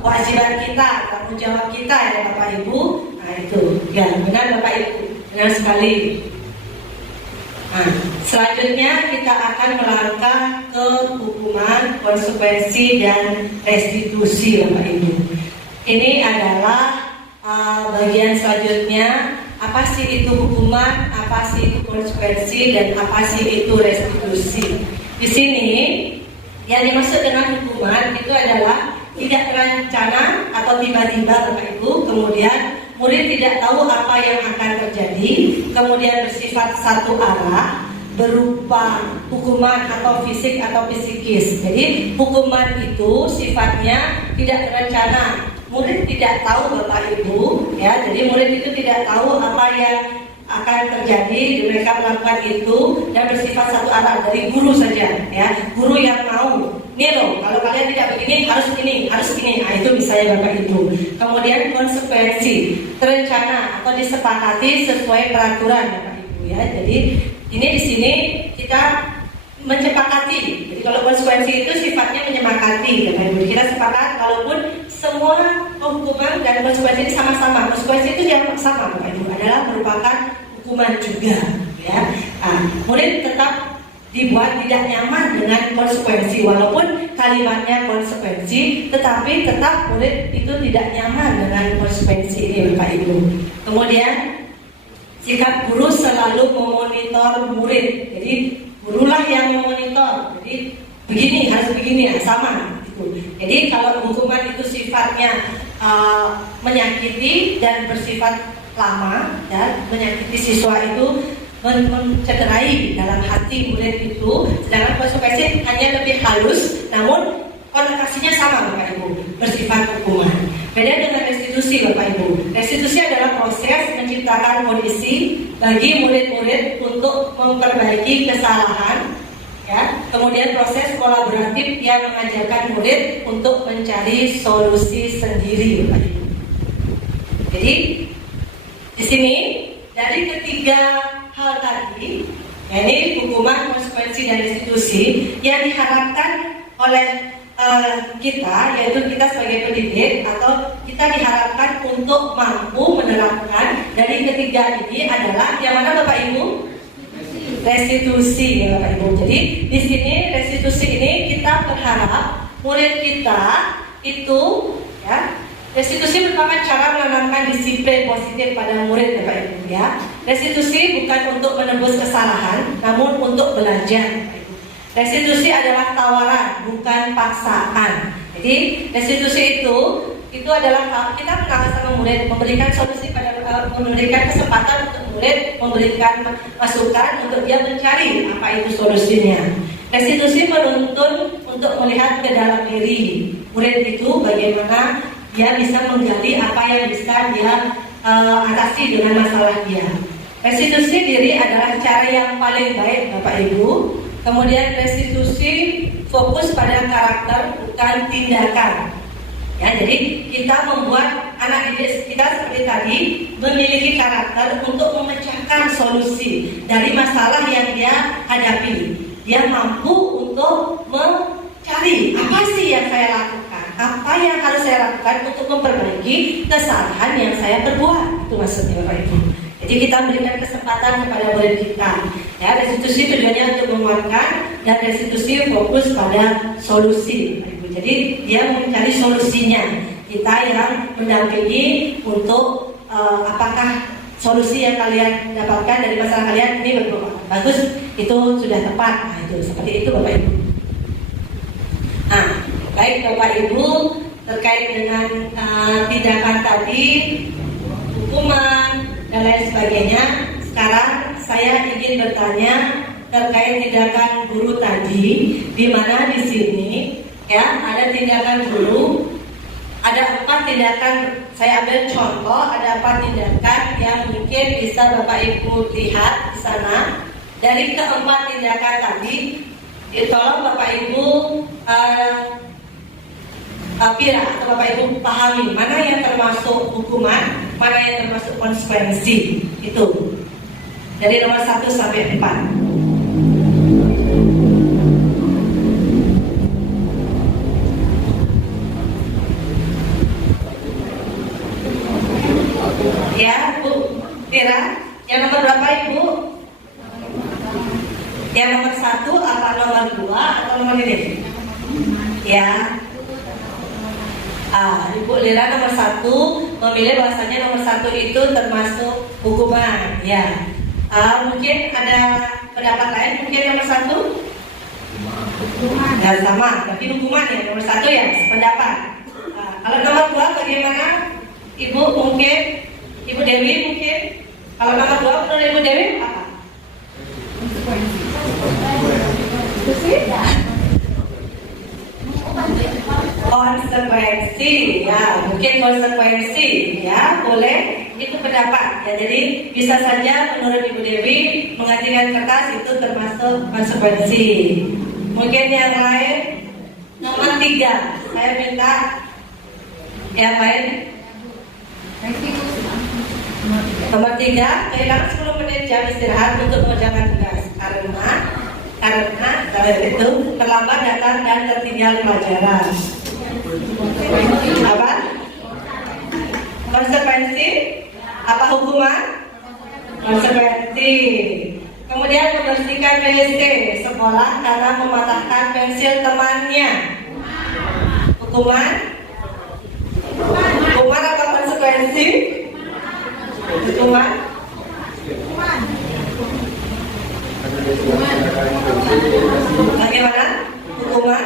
kewajiban kita, tanggung jawab kita ya Bapak Ibu. Nah itu, ya benar Bapak Ibu, benar sekali. Nah, selanjutnya kita akan melangkah ke hukuman, konsekuensi dan restitusi Bapak Ibu. Ini adalah bagian selanjutnya. Apa sih itu hukuman, apa sih itu konsekuensi, dan apa sih itu restitusi. Di sini yang dimaksud dengan hukuman itu adalah tidak terencana atau tiba-tiba Bapak Ibu kemudian murid tidak tahu apa yang akan terjadi, kemudian bersifat satu arah, berupa hukuman atau fisik atau psikis. Jadi hukuman itu sifatnya tidak terencana. Murid tidak tahu Bapak Ibu, ya. Jadi murid itu tidak tahu apa yang akan terjadi, mereka melakukan itu dan bersifat satu arah dari guru saja, ya. Guru yang mau, nih loh, kalau kalian tidak begini harus ini, harus ini. Nah, itu misalnya Bapak Ibu. Kemudian konsekuensi, terencana atau disepakati sesuai peraturan Bapak Ibu, ya. Jadi ini di sini kita menyepakati. Jadi kalau konsekuensi itu sifatnya menyepakati, Bapak Ibu. Kita sepakat walaupun semua hukuman dan konsekuensi ini sama-sama. Konsekuensi itu yang sama Bapak Ibu adalah merupakan hukuman juga, ya. Nah, murid tetap dibuat tidak nyaman dengan konsekuensi walaupun kalimatnya konsekuensi, tetapi tetap murid itu tidak nyaman dengan konsekuensi ini Bapak Ibu. Kemudian sikap guru selalu memonitor murid. Jadi gurulah yang memonitor. Jadi begini harus begini, ya, sama. Jadi kalau hukuman itu sifatnya menyakiti dan bersifat lama, ya, menyakiti siswa itu mencederai dalam hati murid itu, sedangkan konsekuensi hanya lebih halus, namun konotasinya sama Bapak Ibu, bersifat hukuman. Beda dengan restitusi Bapak Ibu. Restitusi adalah proses menciptakan kondisi bagi murid-murid untuk memperbaiki kesalahan, ya. Kemudian proses kolaboratif yang mengajarkan murid untuk mencari solusi sendiri Bapak Ibu. Jadi di sini dari ketiga hal tadi, yakni hukuman, konsekuensi dan restitusi, yang diharapkan oleh kita, yaitu kita sebagai pendidik atau kita diharapkan untuk mampu menerapkan dari ketiga ini adalah yang mana Bapak Ibu? Restitusi, ya Bapak Ibu. Jadi di sini restitusi ini kita berharap murid kita itu, ya, restitusi merupakan cara menanamkan disiplin positif pada murid Bapak Ibu, ya. Restitusi bukan untuk menebus kesalahan, namun untuk belajar. Restitusi adalah tawaran, bukan paksaan. Jadi restitusi itu adalah kita mengenal sama murid, memberikan solusi pada memberikan kesempatan untuk murid, memberikan masukan untuk dia mencari apa itu solusinya. Restitusi menuntun untuk melihat ke dalam diri murid itu, bagaimana dia bisa menggali apa yang bisa dia atasi dengan masalah dia. Restitusi diri adalah cara yang paling baik Bapak Ibu. Kemudian restitusi fokus pada karakter, bukan tindakan. Ya, jadi kita membuat anak didik kita seperti tadi memiliki karakter untuk memecahkan solusi dari masalah yang dia hadapi. Dia mampu untuk mencari apa sih yang saya lakukan, apa yang harus saya lakukan untuk memperbaiki kesalahan yang saya perbuat. Itu maksudnya Bapak Ibu. Jadi kita berikan kesempatan kepada murid kita. Ya, restitusi tujuannya untuk menguatkan dan restitusi fokus pada solusi. Jadi dia mencari solusinya. Kita yang mendampingi untuk apakah solusi yang kalian dapatkan dari masalah kalian ini bagus, itu sudah tepat. Nah, itu seperti itu Bapak Ibu. Nah, baik Bapak Ibu, terkait dengan tindakan tadi, hukuman dan lain sebagainya. Sekarang saya ingin bertanya terkait tindakan guru tadi, di mana di sini, ya, ada tindakan guru, ada 4 tindakan. Saya ambil contoh, ada 4 tindakan yang mungkin bisa Bapak Ibu lihat di sana. Dari keempat tindakan tadi, tolong Bapak Ibu pilih atau Bapak Ibu pahami mana yang termasuk hukuman, mana yang termasuk konsekuensi. Itu dari nomor 1 sampai 4. Ya, Bu Tira, yang nomor berapa Ibu? Yang nomor 1 apa nomor 2 atau nomor ini? Ya. Ibu Lira nomor 1 memilih bahwasanya nomor 1 itu termasuk hukuman. Ya. Mungkin ada pendapat lain, mungkin nomor 1? Ya, sama, tapi hukuman ya nomor 1 ya, pendapat. Kalau nomor 2 bagaimana? Ibu mungkin Kalau nomor 2 menurut Ibu Dewi apa? Konsekuensi, ya mungkin konsekuensi, ya boleh itu pendapat. Ya jadi bisa saja menurut Ibu Dewi mengajikan kertas itu termasuk konsekuensi. Mungkin yang lain nomor 3, saya minta yang lain. Nomor 3, kehilangan 10 menit jam istirahat untuk mengerjakan tugas karena itu terlambat datang dan tertinggal pelajaran. Apa? Konsekuensi? Apa hukuman? Konsekuensi. Kemudian membersihkan WC sekolah karena mematahkan pensil temannya. Hukuman? Hukuman apa konsekuensi? Hukuman? Bagaimana? Hukuman?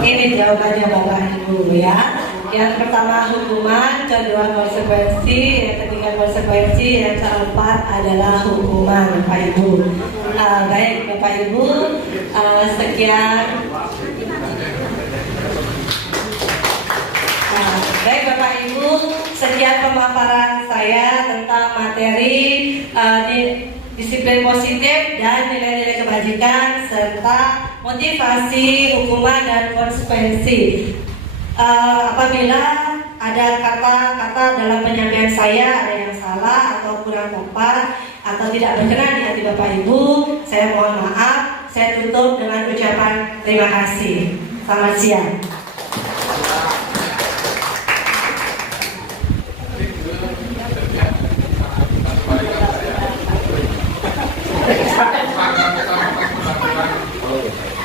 Ini jawabannya Bapak Ibu ya. Yang pertama hukuman, kedua konsekuensi, yang ketiga konsekuensi, yang keempat adalah hukuman Bapak Ibu. Baik Bapak Ibu, sekian. Baik Bapak Ibu, sekian pemaparan saya tentang materi disiplin positif dan nilai-nilai kebajikan serta motivasi, hukuman dan konsekuensi. Apabila ada kata-kata dalam penyampaian saya ada yang salah atau kurang tepat atau tidak berkenan di hati Bapak Ibu, saya mohon maaf. Saya tutup dengan ucapan terima kasih. Selamat siang.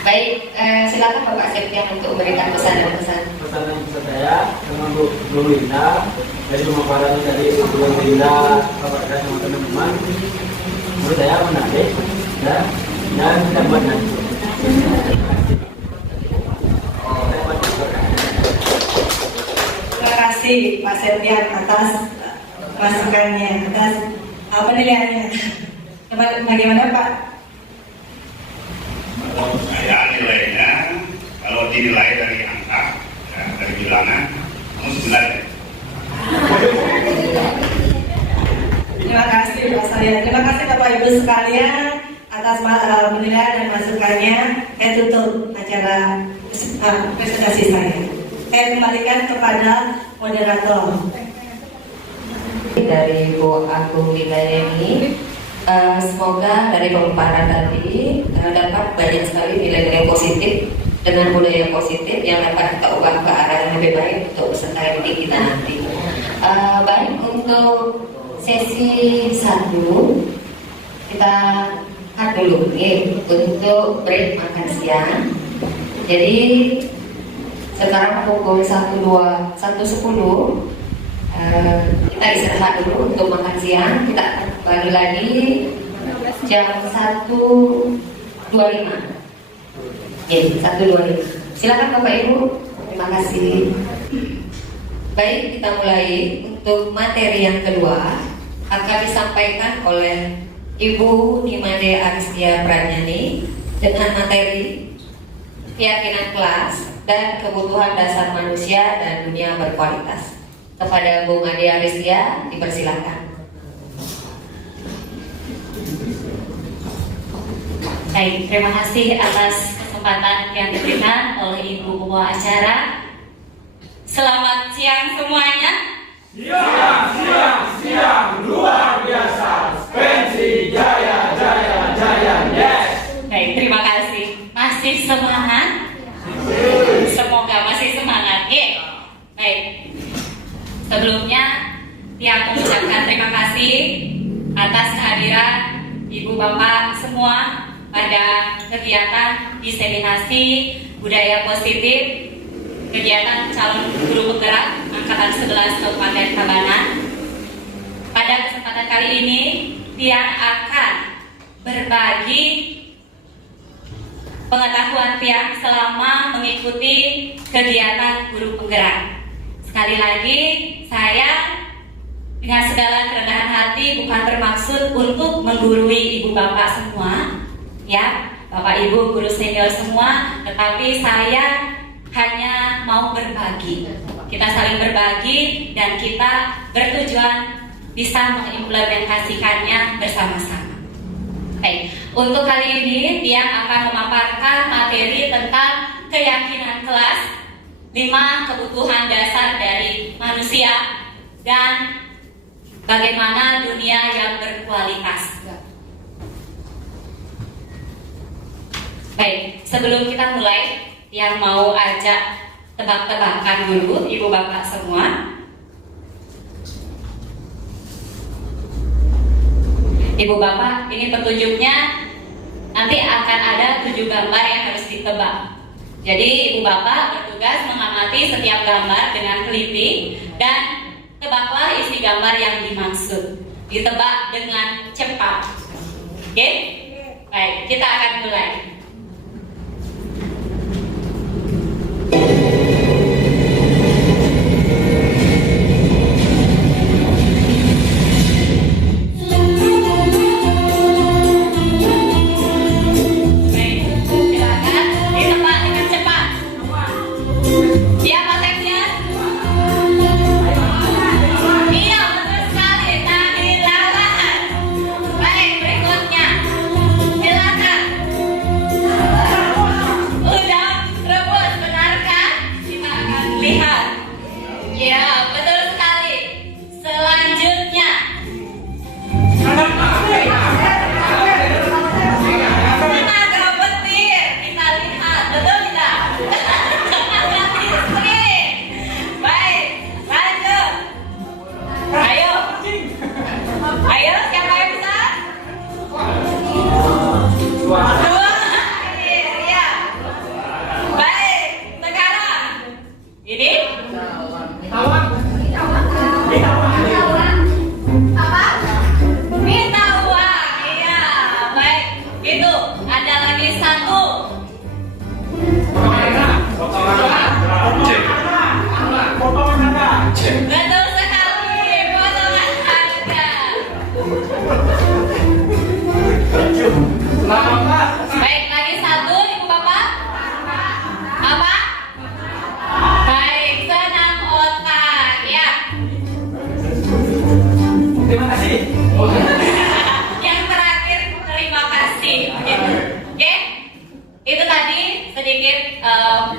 Baik, silakan Bapak Septian untuk memberikan pesan dan pesan. Pesan yang bisa saya memang Bu Linda dari pemaparan dari Bu Linda kepada sama teman-teman, menurut saya menarik dan tidak buat nanti. Terima kasih Pak Septian atas masukannya, atas penilaiannya. Bagaimana Pak? Menurut saya nilainya kalau dinilai dari angka, ya, dari bilangan, kamu 9. Terima kasih Pak saya. Terima kasih Bapak Ibu sekalian atas penilaian dan masukannya. Saya tutup acara presentasi saya. Saya kembalikan kepada moderator. Dari Bu Agung Widayani, semoga dari pemaparan tadi dapat banyak sekali nilai-nilai positif dengan budaya positif yang dapat kita ubah ke arah yang lebih baik untuk peserta didik kita nanti. Baik, untuk sesi 1 kita cut dulu nih untuk break makan siang. Jadi sekarang pukul 1.10 kita istirahat dulu untuk makan siang. Kita kembali lagi jam 1.25. Ya, 1.25. Silakan Bapak Ibu. Terima kasih. Baik, kita mulai. Untuk materi yang kedua akan disampaikan oleh Ibu Nimade Aristia Pranyani dengan materi keyakinan kelas dan kebutuhan dasar manusia dan dunia berkualitas. Kepada Bu Made Aristia, dipersilakan. Baik, terima kasih atas kesempatan yang diberikan oleh Ibu Pembawa Acara. Selamat siang semuanya. Siang, luar biasa. Pensi jaya, yes. Baik, terima kasih. Masih semangat? Semoga masih semangat, ya. Baik. Sebelumnya, Tiang mengucapkan terima kasih atas kehadiran Ibu Bapak semua pada kegiatan diseminasi budaya positif kegiatan calon guru penggerak Angkatan 11 Kabupaten Tabanan. Pada kesempatan kali ini, Tiang akan berbagi pengetahuan Tiang selama mengikuti kegiatan guru penggerak. sekali lagi saya dengan segala kerendahan hati bukan bermaksud untuk menggurui ibu bapak semua, ya, bapak ibu guru senior semua, tetapi saya hanya mau berbagi. Kita saling berbagi dan kita bertujuan bisa mengimplementasikannya bersama-sama. Baik, untuk kali ini Tiang akan memaparkan materi tentang keyakinan kelas, 5 kebutuhan dasar dari manusia dan bagaimana dunia yang berkualitas. Baik, sebelum kita mulai, yang mau ajak tebak-tebakan dulu ibu bapak semua. Ibu bapak, ini petunjuknya nanti akan ada 7 gambar yang harus ditebak. Jadi ibu bapak bertugas mengamati setiap gambar dengan teliti dan tebaklah isi gambar yang dimaksud. Ditebak dengan cepat. Oke? Baik, kita akan mulai.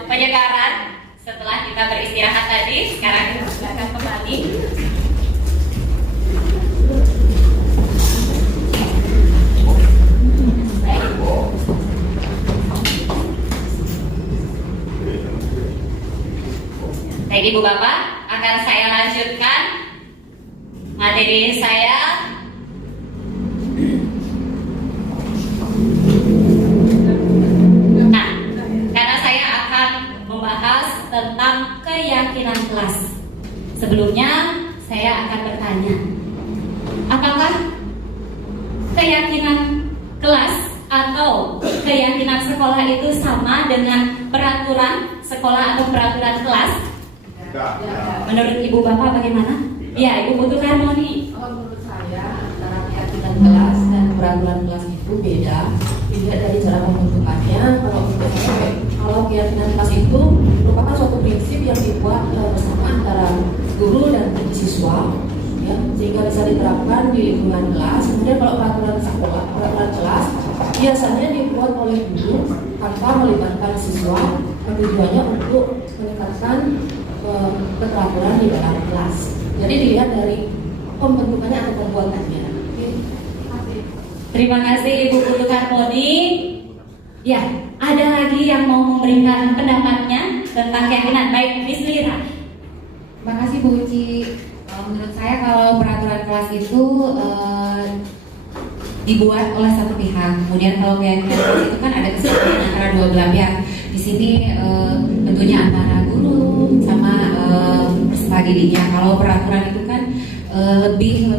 Penyegaran setelah kita beristirahat tadi. Sekarang kita silakan kembali. Baik ibu bapak, akan saya lanjutkan materi saya. Tentang keyakinan kelas. Sebelumnya saya akan bertanya, apakah keyakinan kelas atau keyakinan sekolah itu sama dengan peraturan sekolah atau peraturan kelas? Menurut ibu bapak bagaimana? Ya, ibu Putu Karmoni. Menurut saya antara keyakinan kelas dan peraturan kelas itu beda. Dilihat dari cara pembentukannya. Kalau keyakinan kelas itu merupakan suatu prinsip yang dibuat bersama antara guru dan siswa, ya, sehingga bisa diterapkan di lingkungan kelas. Kemudian kalau peraturan sekolah, peraturan kelas biasanya dibuat oleh guru tanpa melibatkan siswa, tujuannya untuk meningkatkan keteraturan di dalam kelas. Jadi dilihat dari pembentukannya atau pembuatannya. Terima kasih Ibu Putu Karmoni. Ya, ada lagi yang mau memberikan pendapatnya tentang keyakinan. Baik, Miss Lira. Terima kasih Bu Uci. Menurut saya kalau peraturan kelas itu dibuat oleh satu pihak. Kemudian kalau keyakinan kelas itu kan ada kesepakatan antara dua belah pihak. Di sini tentunya antara guru sama peserta didiknya. Kalau peraturan itu kan lebih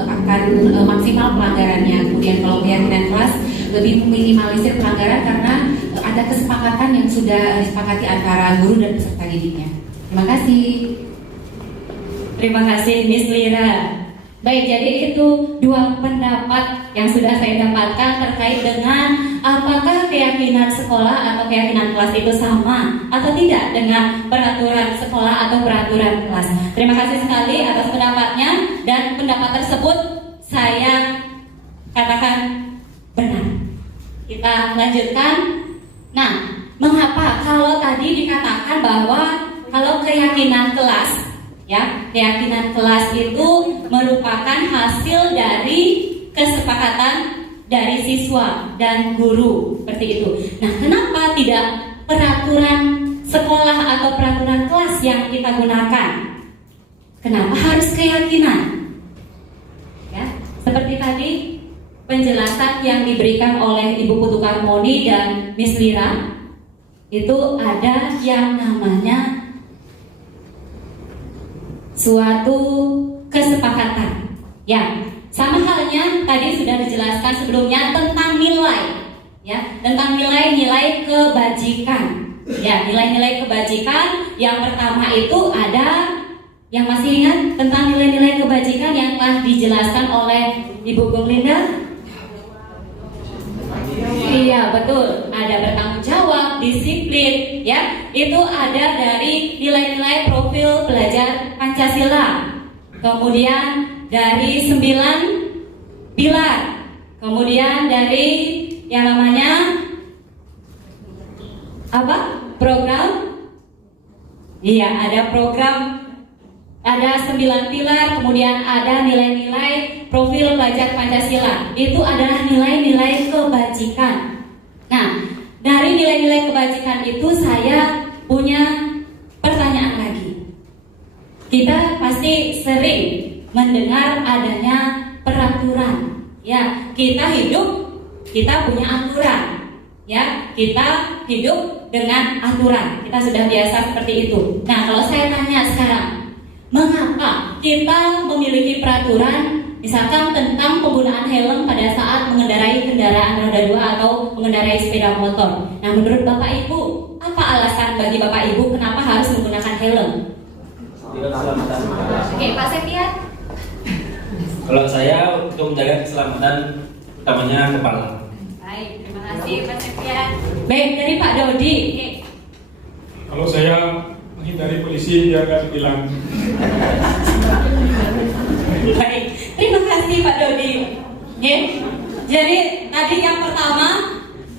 akan maksimal pelanggarannya. Kemudian kalau keyakinan kelas lebih meminimalisir pelanggaran karena ada kesepakatan yang sudah disepakati antara guru dan peserta didiknya. Terima kasih. Terima kasih Miss Lira. Baik, jadi itu dua pendapat yang sudah saya dapatkan terkait dengan apakah keyakinan sekolah atau keyakinan kelas itu sama atau tidak dengan peraturan sekolah atau peraturan kelas. Terima kasih sekali atas pendapatnya, dan pendapat tersebut saya katakan benar. Kita lanjutkan. Nah, mengapa kalau tadi dikatakan bahwa kalau keyakinan kelas, ya, keyakinan kelas itu merupakan hasil dari kesepakatan dari siswa dan guru, seperti itu. Nah, kenapa tidak peraturan sekolah atau peraturan kelas yang kita gunakan? Kenapa harus keyakinan? Ya, seperti tadi penjelasan yang diberikan oleh Ibu Putu Karmoni dan Miss Lira, itu ada yang namanya suatu kesepakatan. Ya, sama halnya tadi sudah dijelaskan sebelumnya tentang nilai, ya, tentang nilai-nilai kebajikan. Ya, nilai-nilai kebajikan yang pertama itu ada, yang masih ingat tentang nilai-nilai kebajikan yang telah dijelaskan oleh Ibu Gung Linda? Iya, betul. Ada bertanggung jawab, disiplin, ya. Itu ada dari nilai-nilai profil pelajar Pancasila. Kemudian dari 9 pilar. Kemudian dari yang namanya apa? Program. Iya, ada program. Ada 9 pilar, kemudian ada nilai-nilai profil pelajar Pancasila. Itu adalah nilai-nilai kebajikan. Nah, dari nilai-nilai kebajikan itu saya punya pertanyaan lagi. Kita pasti sering mendengar adanya peraturan. Ya, kita hidup, kita punya aturan. Ya, kita hidup dengan aturan. Kita sudah biasa seperti itu. Nah, kalau saya tanya sekarang, mengapa kita memiliki peraturan misalkan tentang penggunaan helm pada saat mengendarai kendaraan roda 2 atau mengendarai sepeda motor? Nah, menurut Bapak Ibu, apa alasan bagi Bapak Ibu kenapa harus menggunakan helm? Oke, Pak Septian. Kalau saya untuk menjaga keselamatan utamanya kepala. Baik, terima kasih Pak Septian. Baik, dari Pak Dodi. Kalau saya menghindari polisi biar nggak ditilang. Baik, terima kasih Pak Dodi. Jadi tadi yang pertama,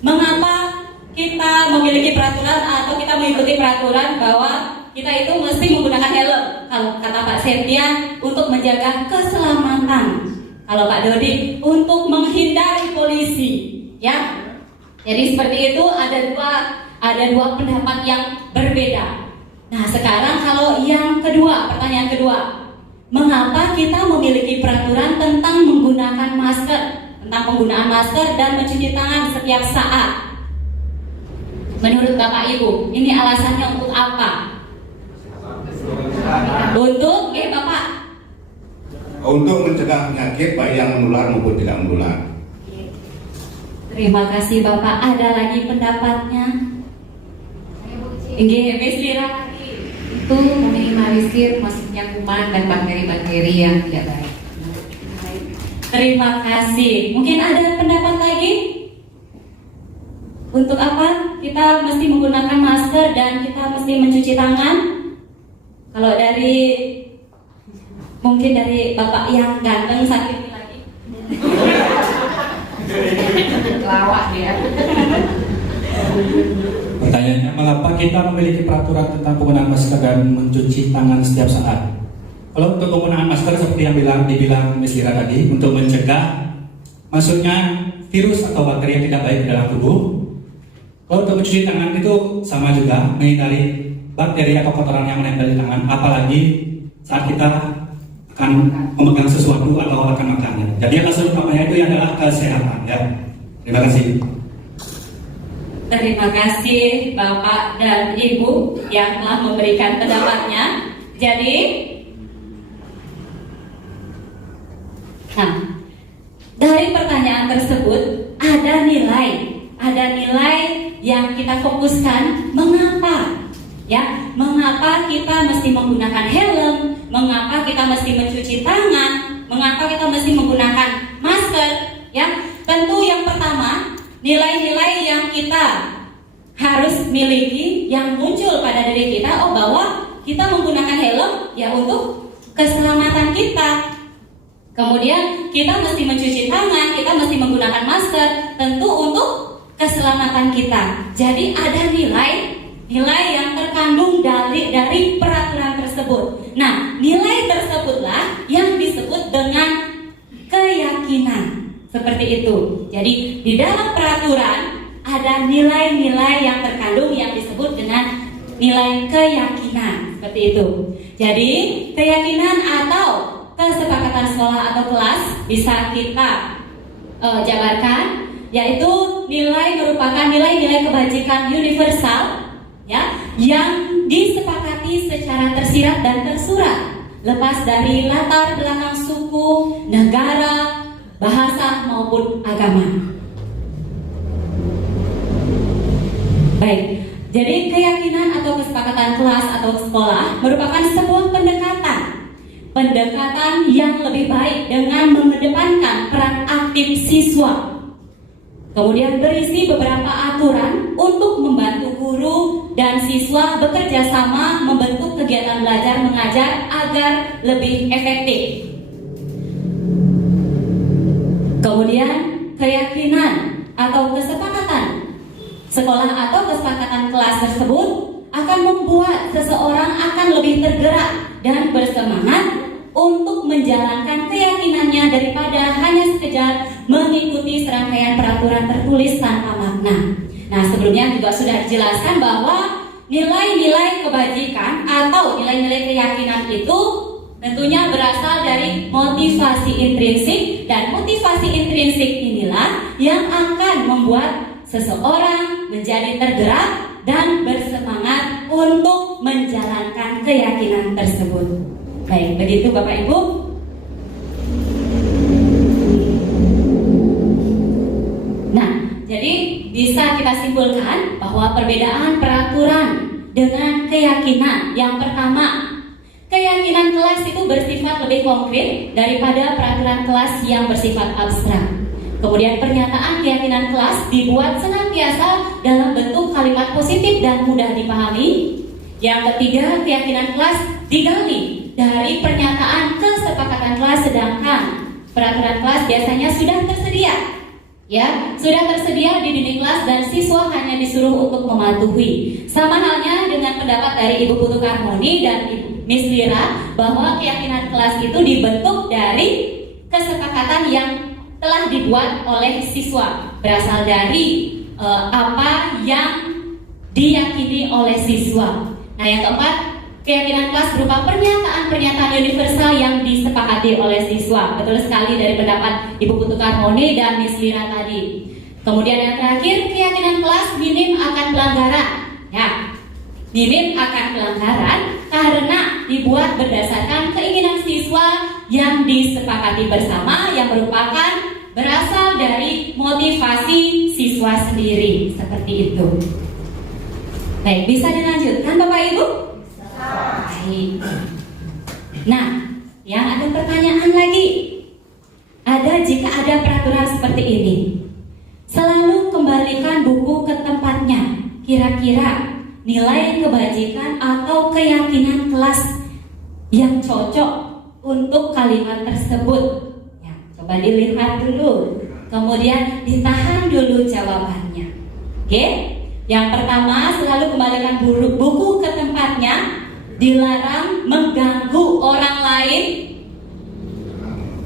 mengapa kita memiliki peraturan atau kita mengikuti peraturan bahwa kita itu mesti menggunakan helm? Kalau kata Pak Septian, untuk menjaga keselamatan. Kalau Pak Dodi, untuk menghindari polisi. Ya, jadi seperti itu, ada dua pendapat yang berbeda. Nah, sekarang kalau yang kedua, pertanyaan kedua, mengapa kita memiliki peraturan tentang menggunakan masker, tentang penggunaan masker dan mencuci tangan setiap saat? Menurut Bapak Ibu, ini alasannya untuk apa? Untuk, Bapak? Untuk mencegah penyakit baik yang menular maupun tidak menular. Terima kasih Bapak. Ada lagi pendapatnya? Miss Lira. Itu meminimalisir masuknya kuman dan bakteri-bakteri yang tidak baik. Terima kasih. Mungkin ada pendapat lagi? Untuk apa kita mesti menggunakan masker dan kita mesti mencuci tangan? Kalau mungkin dari Bapak yang ganteng saat ini lagi. Lawak dia. Pertanyaannya, mengapa kita memiliki peraturan tentang penggunaan masker dan mencuci tangan setiap saat? Kalau untuk penggunaan masker seperti yang dibilang Miss Lira tadi, untuk mencegah masuknya virus atau bakteri yang tidak baik di dalam tubuh. Kalau untuk mencuci tangan itu sama juga, menghindari bakteri atau kotoran yang menempel di tangan, apalagi saat kita akan memegang sesuatu atau akan makannya. Jadi alasan utamanya itu adalah kesehatan. Ya, terima kasih. Terima kasih Bapak dan Ibu yang telah memberikan pendapatnya. Jadi, dari pertanyaan tersebut ada nilai yang kita fokuskan. Mengapa? Ya, mengapa kita mesti menggunakan helm? Mengapa kita mesti mencuci tangan? Mengapa kita mesti menggunakan masker? Ya, tentu yang pertama, nilai-nilai yang kita harus miliki yang muncul pada diri kita, bahwa kita menggunakan helm ya untuk keselamatan kita. Kemudian kita mesti mencuci tangan, kita mesti menggunakan masker, tentu untuk keselamatan kita. Jadi ada nilai yang terkandung dari peraturan tersebut. Nah, nilai tersebutlah yang disebut dengan keyakinan. Seperti itu. Jadi di dalam peraturan ada nilai-nilai yang terkandung yang disebut dengan nilai keyakinan. Seperti itu. Jadi keyakinan atau kesepakatan sekolah atau kelas bisa kita jabarkan, yaitu merupakan nilai-nilai kebajikan universal, ya, yang disepakati secara tersirat dan tersurat, lepas dari latar belakang suku, negara, bahasa maupun agama. Baik, jadi keyakinan atau kesepakatan kelas atau sekolah merupakan sebuah pendekatan yang lebih baik dengan mengedepankan peran aktif siswa. Kemudian berisi beberapa aturan untuk membantu guru dan siswa bekerja sama membentuk kegiatan belajar mengajar agar lebih efektif. Kemudian keyakinan atau kesepakatan sekolah atau kesepakatan kelas tersebut akan membuat seseorang akan lebih tergerak dan bersemangat untuk menjalankan keyakinannya daripada hanya sekedar mengikuti serangkaian peraturan tertulis tanpa makna. Nah, sebelumnya juga sudah dijelaskan bahwa nilai-nilai kebajikan atau nilai-nilai keyakinan itu tentunya berasal dari motivasi intrinsik, dan motivasi intrinsik inilah yang akan membuat seseorang menjadi tergerak dan bersemangat untuk menjalankan keyakinan tersebut. Baik, begitu Bapak Ibu. Nah, jadi bisa kita simpulkan bahwa perbedaan peraturan dengan keyakinan, yang pertama, keyakinan kelas itu bersifat lebih konkret daripada peraturan kelas yang bersifat abstrak. Kemudian pernyataan keyakinan kelas dibuat senantiasa dalam bentuk kalimat positif dan mudah dipahami. Yang ketiga, keyakinan kelas digali dari pernyataan kesepakatan kelas, sedangkan peraturan kelas biasanya sudah tersedia. Ya, sudah tersedia di dinding kelas dan siswa hanya disuruh untuk mematuhi. Sama halnya dengan pendapat dari Ibu Putu Karmoni dan Ibu Miss Lira bahwa keyakinan kelas itu dibentuk dari kesepakatan yang telah dibuat oleh siswa, berasal dari apa yang diyakini oleh siswa. Nah, yang keempat, keyakinan kelas berupa pernyataan-pernyataan universal yang disepakati oleh siswa. Betul sekali dari pendapat Ibu Putu Karmoni dan Miss Lira tadi. Kemudian yang terakhir, keyakinan kelas minim akan pelanggaran. Ya, minim akan pelanggaran karena dibuat berdasarkan keinginan siswa yang disepakati bersama, yang merupakan berasal dari motivasi siswa sendiri. Seperti itu. Baik, bisa dilanjutkan Bapak Ibu? Baik. Nah, yang ada pertanyaan lagi. Jika ada peraturan seperti ini, selalu kembalikan buku ke tempatnya. Kira-kira nilai kebajikan atau keyakinan kelas yang cocok untuk kalimat tersebut. Ya, coba dilihat dulu. Kemudian ditahan dulu jawabannya. Oke? Yang pertama, selalu kembalikan buku ke tempatnya. Dilarang mengganggu orang lain.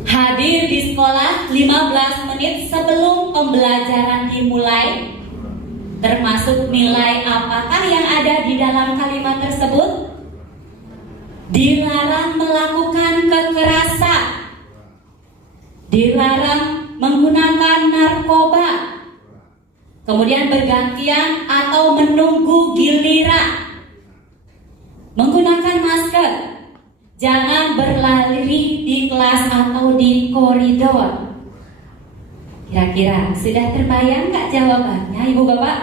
Hadir di sekolah 15 menit sebelum pembelajaran dimulai. Termasuk nilai apakah yang ada di dalam kalimat tersebut. Dilarang melakukan kekerasan. Dilarang menggunakan narkoba. Kemudian bergantian atau menunggu giliran. Menggunakan masker. Jangan berlari di kelas atau di koridor. Kira-kira sudah terbayang nggak jawabannya, Ibu Bapak?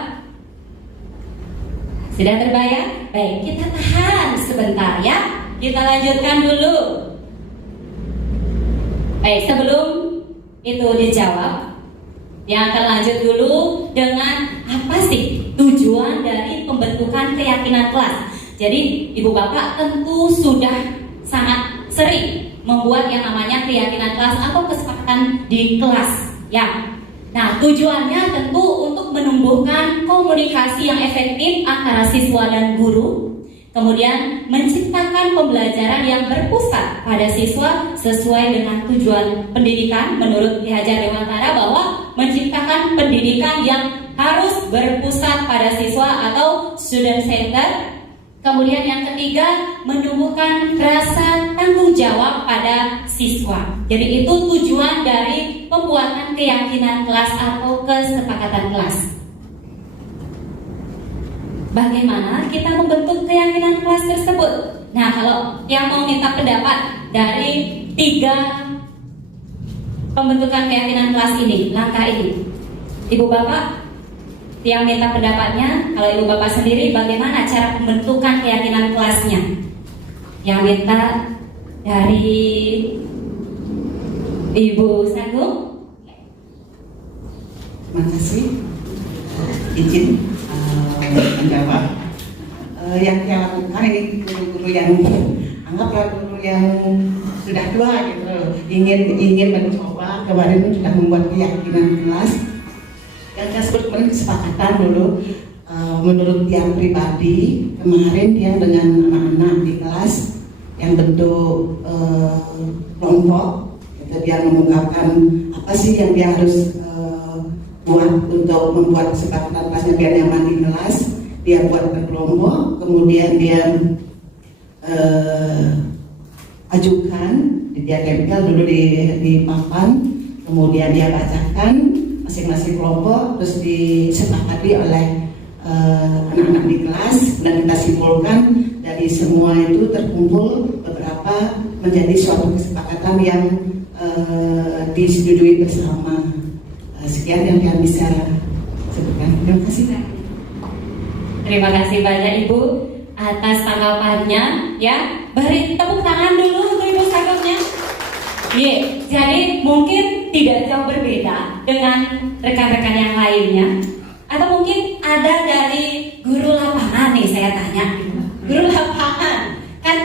Sudah terbayang? Baik, kita tahan sebentar ya. Kita lanjutkan dulu. Baik, sebelum itu dijawab, yang akan lanjut dulu dengan apa sih tujuan dari pembentukan keyakinan kelas. Jadi Ibu Bapak tentu sudah sangat sering membuat yang namanya keyakinan kelas atau kesepakatan di kelas ya. Nah, tujuannya tentu untuk menumbuhkan komunikasi yang efektif antara siswa dan guru, kemudian menciptakan pembelajaran yang berpusat pada siswa sesuai dengan tujuan pendidikan menurut Ki Hajar Dewantara bahwa menciptakan pendidikan yang harus berpusat pada siswa atau student center. Kemudian yang ketiga, menumbuhkan rasa tanggung jawab pada siswa. Jadi itu tujuan dari pembuatan keyakinan kelas atau kesepakatan kelas. Bagaimana kita membentuk keyakinan kelas tersebut? Nah, kalau yang mau minta pendapat dari 3 pembentukan keyakinan kelas ini, langkah ini, Ibu Bapak yang minta pendapatnya, kalau Ibu Bapak sendiri bagaimana cara pembentukan keyakinan kelasnya? Yang minta dari Ibu Sagung. Terima kasih. Izin menjawab. Yang saya lakukan ini guru-guru yang anggaplah guru yang sudah tua gitu, ingin mencoba. Kemarin sudah membuat keyakinan kelas. Yang saya sebutkan kesepakatan dulu, menurut dia pribadi, kemarin dia dengan anak-anak di kelas yang bentuk kelompok, dia mengungkapkan apa sih yang dia harus buat untuk membuat kesepakatan kelasnya biar nyaman di kelas. Dia buat berkelompok, kemudian dia ajukan, dia tempel dulu di papan, kemudian dia bacakan masing-masing kelompok, terus disepakati oleh anak-anak di kelas, dan kita simpulkan dari semua itu terkumpul beberapa menjadi suatu kesepakatan yang disetujui bersama. Sekian yang kami bisa sebutkan. Terima kasih. Terima kasih banyak Ibu atas tanggapannya ya. Beri tepuk tangan dulu untuk Ibu Sagungnya. Iya, jadi mungkin tidak jauh berbeda dengan rekan-rekan yang lainnya. Atau mungkin ada dari guru lapangan nih, saya tanya. Guru lapangan kan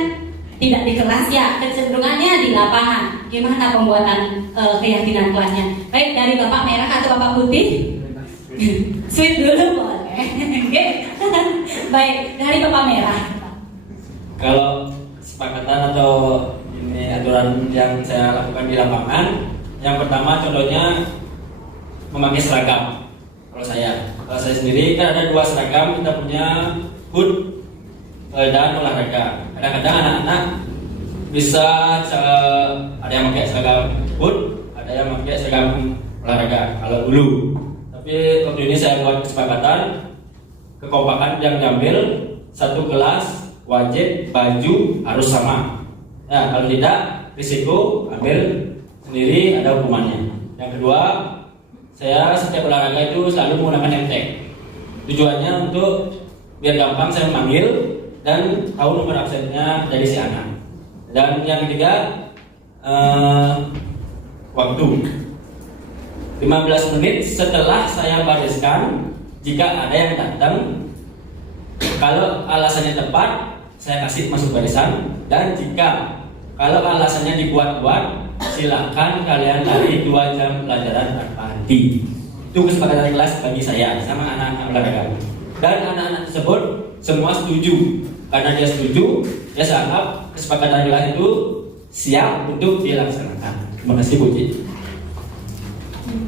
tidak di kelas ya, kecenderungannya di lapangan. Gimana pembuatan keyakinan kelasnya? Baik, dari Bapak Merah atau Bapak Putih? Sweet dulu boleh. Baik, dari Bapak Merah. Kalau kesepakatan atau ini aturan yang saya lakukan di lapangan, yang pertama contohnya memakai seragam. Kalau saya sendiri kan ada 2 seragam, kita punya hood dan olahraga. Kadang-kadang anak-anak bisa ada yang pakai seragam hood, ada yang pakai seragam olahraga kalau dulu. Tapi waktu ini saya buat kesepakatan kekompakan yang diambil satu kelas wajib baju harus sama. Ya, kalau tidak risiko ambil sendiri ada hukumannya. Yang kedua, saya setiap olahraga itu selalu menggunakan name tag. Tujuannya untuk biar gampang saya memanggil dan tahu nomor absennya dari si anak. Dan yang ketiga, waktu 15 menit setelah saya bariskan, jika ada yang datang, kalau alasannya tepat, saya kasih masuk barisan. Dan jika kalau alasannya dibuat-buat, silakan kalian lari 2 jam pelajaran tanpa henti. Itu kesepakatan kelas bagi saya sama anak-anak olahraga. Dan anak-anak tersebut semua setuju. Karena dia setuju, dia anggap kesepakatan kelas itu siap untuk dilaksanakan. Terima kasih Bu Ci.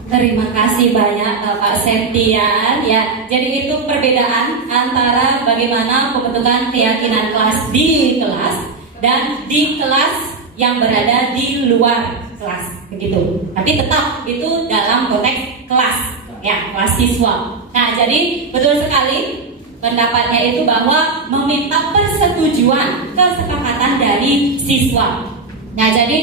Terima kasih banyak Bapak Septian ya. Jadi itu perbedaan antara bagaimana pembentukan keyakinan kelas di kelas dan di kelas yang berada di luar kelas begitu. Tapi tetap itu dalam konteks kelas ya, kelas siswa. Nah, jadi betul sekali pendapatnya itu bahwa meminta persetujuan kesepakatan dari siswa. Nah, jadi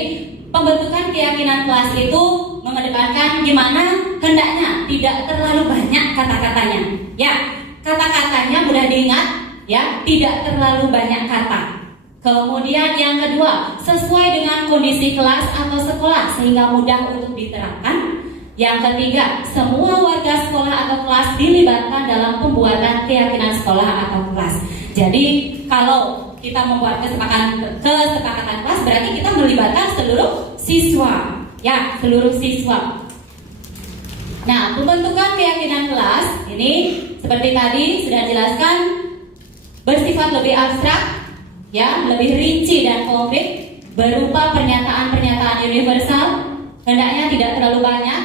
pembentukan keyakinan kelas itu mengedepankan gimana hendaknya tidak terlalu banyak kata-katanya. Ya, kata-katanya mudah diingat, ya, tidak terlalu banyak kata. Kemudian yang kedua, sesuai dengan kondisi kelas atau sekolah sehingga mudah untuk diterapkan. Yang ketiga, semua warga sekolah atau kelas dilibatkan dalam pembuatan keyakinan sekolah atau kelas. Jadi kalau kita membuat kesepakatan kelas, berarti kita melibatkan seluruh siswa, ya, seluruh siswa. Nah, pembentukan keyakinan kelas ini seperti tadi sudah dijelaskan bersifat lebih abstrak, ya, lebih rinci dan konkret, berupa pernyataan-pernyataan universal, hendaknya tidak terlalu banyak.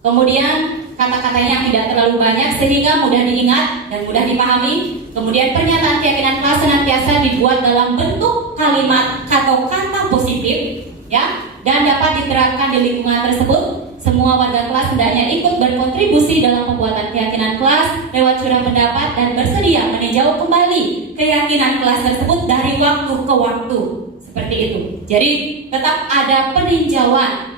Kemudian kata-katanya tidak terlalu banyak sehingga mudah diingat dan mudah dipahami. Kemudian pernyataan keyakinan kelas senantiasa dibuat dalam bentuk kalimat atau kata positif, ya, dan dapat diterapkan di lingkungan tersebut. Semua warga kelas hendaknya ikut berkontribusi dalam pembuatan keyakinan kelas lewat curah pendapat dan bersedia meninjau kembali keyakinan kelas tersebut dari waktu ke waktu. Seperti itu. Jadi tetap ada peninjauan.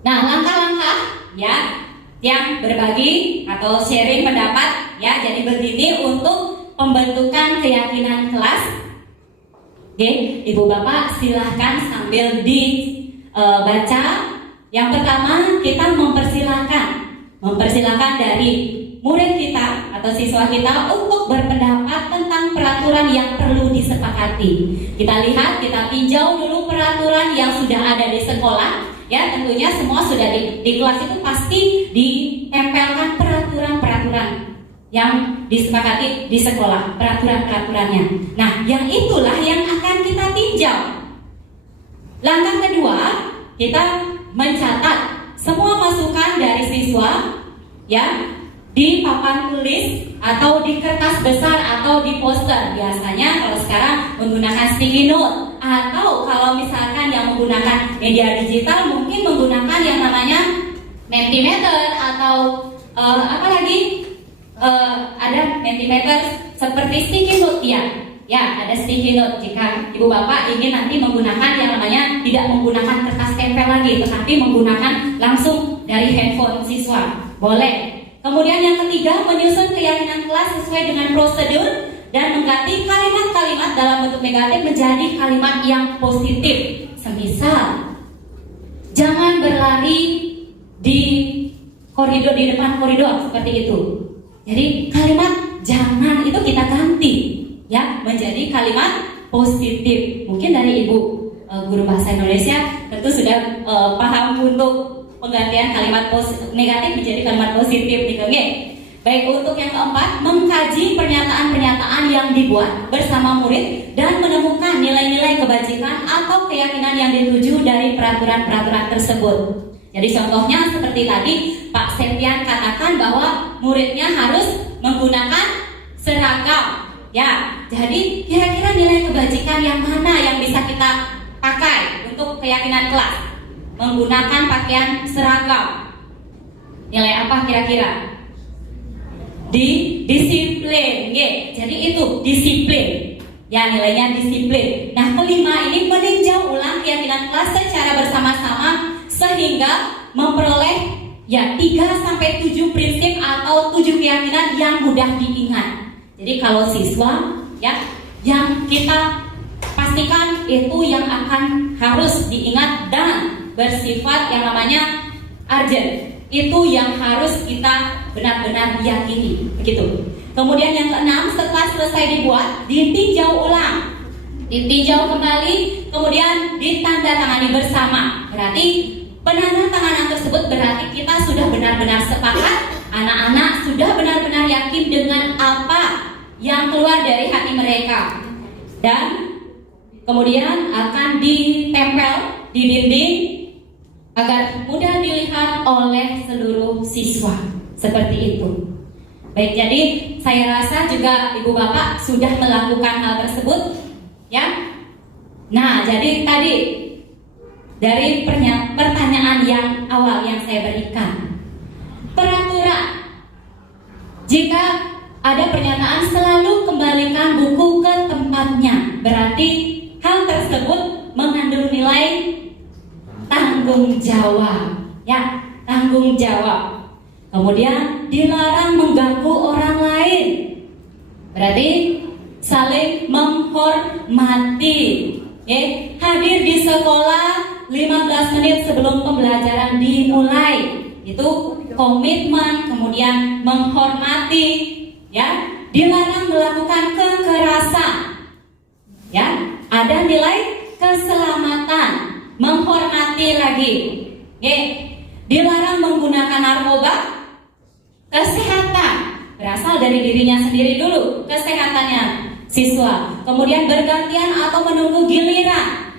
Nah, langkah-langkah, ya, yang berbagi atau sharing pendapat, ya, jadi begini untuk pembentukan keyakinan kelas. Oke, Ibu Bapak silahkan sambil dibaca. Yang pertama, kita mempersilahkan dari murid kita atau siswa kita untuk berpendapat tentang peraturan yang perlu disepakati. Kita lihat, kita tinjau dulu peraturan yang sudah ada di sekolah. Ya, tentunya semua sudah di kelas itu pasti ditempelkan peraturan-peraturan yang disepakati di sekolah, peraturan-peraturannya. Nah, yang itulah yang akan kita tinjau. Langkah kedua, kita mencatat semua masukan dari siswa, ya, di papan tulis atau di kertas besar atau di poster. Biasanya kalau sekarang menggunakan sticky note, atau kalau misalkan yang menggunakan media digital mungkin menggunakan yang namanya Mentimeter atau ada Mentimeter seperti sticky note, ya, ada sticky note. Jika Ibu Bapak ingin nanti menggunakan yang namanya tidak menggunakan kertas tempel lagi, tetapi menggunakan langsung dari handphone siswa, boleh. Kemudian yang ketiga, menyusun keyakinan kelas sesuai dengan prosedur dan mengganti kalimat-kalimat dalam bentuk negatif menjadi kalimat yang positif. Semisal, jangan berlari di koridor, di depan koridor, seperti itu. Jadi kalimat jangan itu kita ganti, ya, menjadi kalimat positif. Mungkin dari Ibu guru bahasa Indonesia tentu sudah paham untuk penggantian kalimat negatif menjadi kalimat positif gitu, okay? Baik, untuk yang keempat, mengkaji pernyataan-pernyataan yang dibuat bersama murid dan menemukan nilai-nilai kebajikan atau keyakinan yang dituju dari peraturan-peraturan tersebut. Jadi contohnya seperti tadi Pak Septian katakan bahwa muridnya harus menggunakan seragam, ya. Jadi kira-kira nilai kebajikan yang mana yang bisa kita pakai untuk keyakinan kelas? Menggunakan pakaian seragam. Nilai apa kira-kira? Disiplin, ya. Jadi itu disiplin. Ya, nilainya disiplin. Nah, kelima ini meninjau ulang keyakinan kelas secara bersama-sama sehingga memperoleh, ya, 3-7 prinsip atau 7 keyakinan yang mudah diingat. Jadi kalau siswa, ya, yang kita pastikan itu yang akan harus diingat dan bersifat yang namanya urgent, itu yang harus kita benar-benar yakini, begitu. Kemudian yang keenam, setelah selesai dibuat, ditinjau ulang, ditinjau kembali, kemudian ditandatangani bersama. Berarti penandatanganan tersebut berarti kita sudah benar-benar sepakat, anak-anak sudah benar-benar yakin dengan apa yang keluar dari hati mereka, dan kemudian akan ditempel di dinding agar mudah dilihat oleh seluruh siswa. Seperti itu. Baik, jadi saya rasa juga Ibu Bapak sudah melakukan hal tersebut, ya. Nah, jadi tadi dari pertanyaan yang awal yang saya berikan, peraturan, jika ada pernyataan selalu kembalikan buku ke tempatnya, berarti hal tersebut mengandung nilai tanggung jawab, ya, tanggung jawab. Kemudian dilarang mengganggu orang lain, Berarti saling menghormati. Hadir di sekolah 15 menit sebelum pembelajaran dimulai. Itu komitmen, kemudian menghormati, ya. Dilarang melakukan kekerasan. Ya, ada nilai keselamatan, menghormati lagi. Dilarang menggunakan narkoba, kesehatan berasal dari dirinya sendiri dulu, kesehatannya siswa. Kemudian bergantian atau menunggu giliran.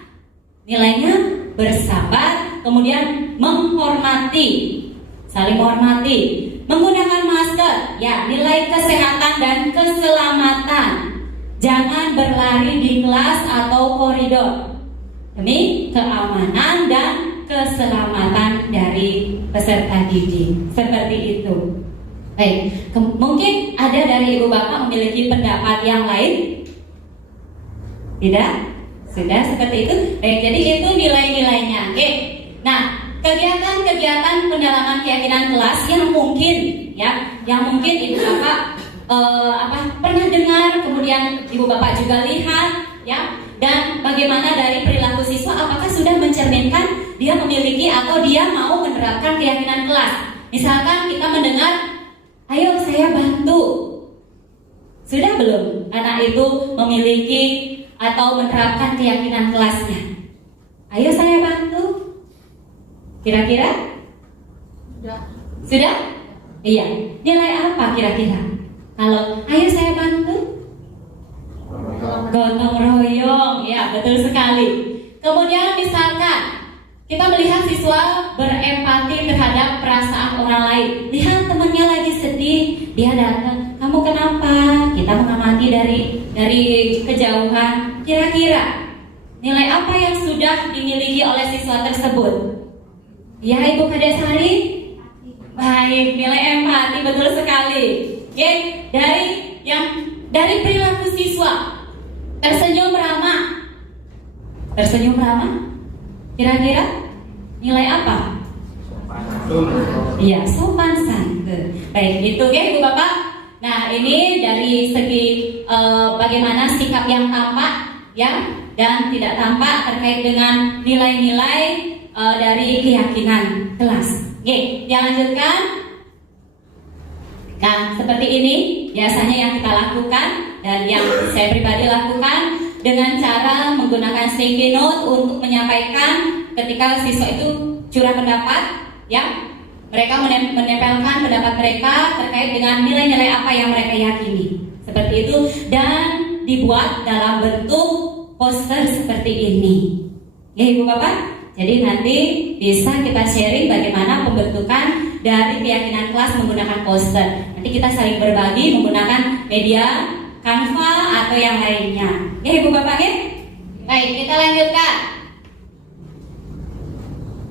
Nilainya bersabar, kemudian menghormati, saling menghormati. Menggunakan masker, ya, nilai kesehatan dan keselamatan. Jangan berlari di kelas atau koridor demi keamanan dan keselamatan dari peserta didik. Seperti itu. Baik, mungkin ada dari ibu bapak memiliki pendapat yang lain? Tidak? Sudah seperti itu? Baik, jadi itu nilai-nilainya. Oke. Nah, kegiatan-kegiatan pendalaman keyakinan kelas yang mungkin, ya, yang mungkin ibu bapak pernah dengar, kemudian ibu bapak juga lihat, ya, dan bagaimana dari perilaku siswa, apakah sudah mencerminkan dia memiliki atau dia mau menerapkan keyakinan kelas. Misalkan kita mendengar, ayo saya bantu. Sudah belum anak itu memiliki atau menerapkan keyakinan kelasnya? Ayo saya bantu. Kira-kira? Sudah? Iya. Nilai apa kira-kira? Kalau ayo saya bantu? Gotong royong, ya, betul sekali. Kemudian misalkan kita melihat siswa berempati terhadap perasaan orang lain. Lihat temannya lagi sedih, dia datang, kamu kenapa? Kita mengamati dari kejauhan. Kira-kira nilai apa yang sudah dimiliki oleh siswa tersebut? Ya, Ibu Kadesari? Baik, nilai empati, betul sekali. Oke, dari perilaku siswa, tersenyum ramah. Tersenyum ramah? Kira-kira nilai apa? Iya, sopan santun. Baik, itu ya Ibu Bapak. Nah, ini dari segi bagaimana sikap yang tampak, ya, dan tidak tampak terkait dengan nilai-nilai dari keyakinan kelas. Oke, yang lanjutkan. Nah, seperti ini biasanya yang kita lakukan dan yang saya pribadi lakukan dengan cara menggunakan sticky note untuk menyampaikan ketika siswa itu curah pendapat, ya. Mereka menempelkan pendapat mereka terkait dengan nilai-nilai apa yang mereka yakini. Seperti itu, dan dibuat dalam bentuk poster seperti ini. Ya, Ibu Bapak. Jadi nanti bisa kita sharing bagaimana pembentukan dari keyakinan kelas menggunakan poster. Nanti kita saling berbagi menggunakan media Canva atau yang lainnya. Ya, Ibu Bapak, ya? Baik, kita lanjutkan.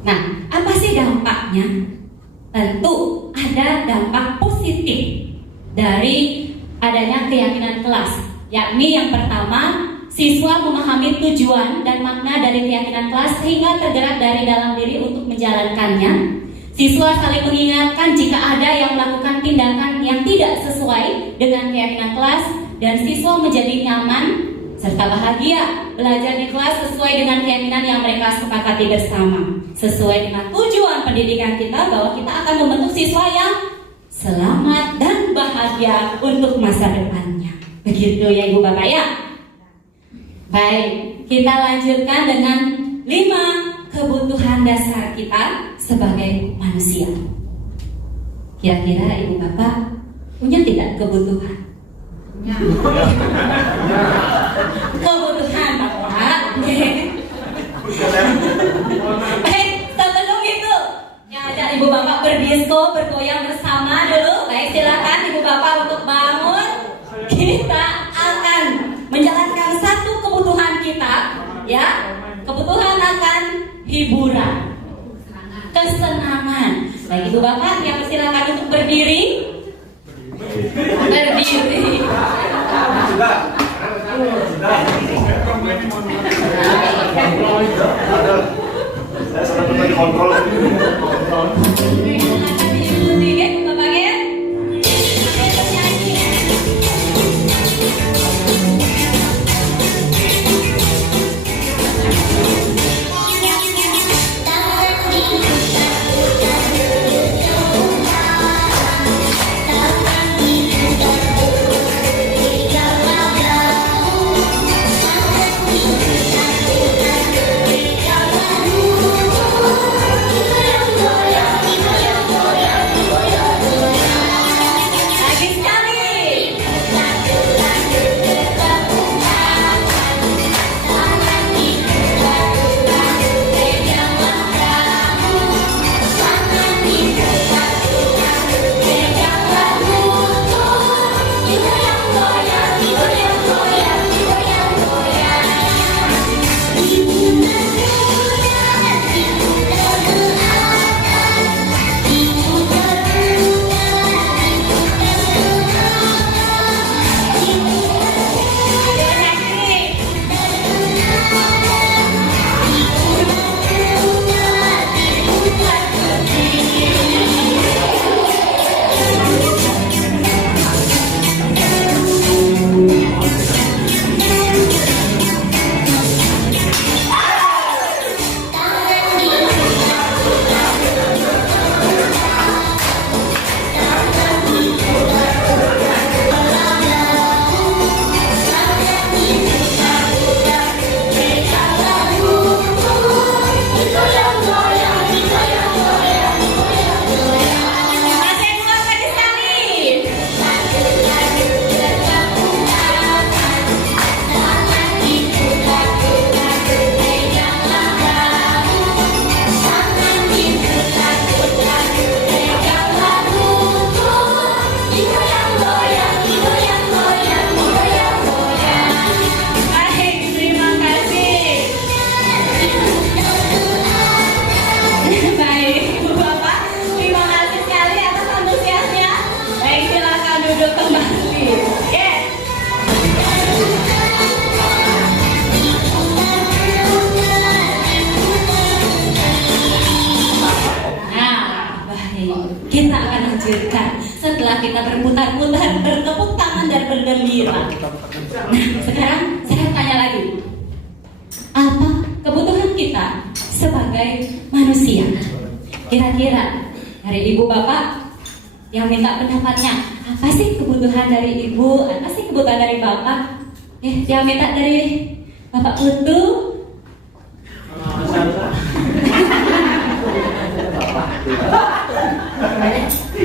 Nah, apa sih dampaknya? Tentu ada dampak positif dari adanya keyakinan kelas. Yakni yang pertama, siswa memahami tujuan dan makna dari keyakinan kelas sehingga tergerak dari dalam diri untuk menjalankannya. Siswa saling mengingatkan jika ada yang melakukan tindakan yang tidak sesuai dengan keyakinan kelas, dan siswa menjadi nyaman serta bahagia belajar di kelas sesuai dengan keyakinan yang mereka sepakati bersama. Sesuai dengan tujuan pendidikan kita bahwa kita akan membentuk siswa yang selamat dan bahagia untuk masa depannya. Begitu ya Ibu Bapak, ya. Baik, kita lanjutkan dengan 5 kebutuhan dasar kita sebagai manusia. Kira-kira Ibu Bapak punya tidak kebutuhan? Kebutuhan Bapak. Baik, sebelum itu ya, ajak Ibu Bapak berdisko, bergoyang bersama dulu. Baik, silakan Ibu Bapak untuk bangun. Kita akan menjalankan satu kebutuhan kita, ya. Kebutuhan akan hiburan, kesenangan. Baik, Ibu Bapak yang silakan untuk berdiri. Berdiri. bisa kita berputar-putar, bertepuk tangan dan bergembira. Nah, sekarang saya tanya lagi, apa kebutuhan kita sebagai manusia? Kira-kira dari ibu bapak yang minta pendapatnya, apa sih kebutuhan dari ibu, apa sih kebutuhan dari bapak? Yang minta dari Bapak Putu.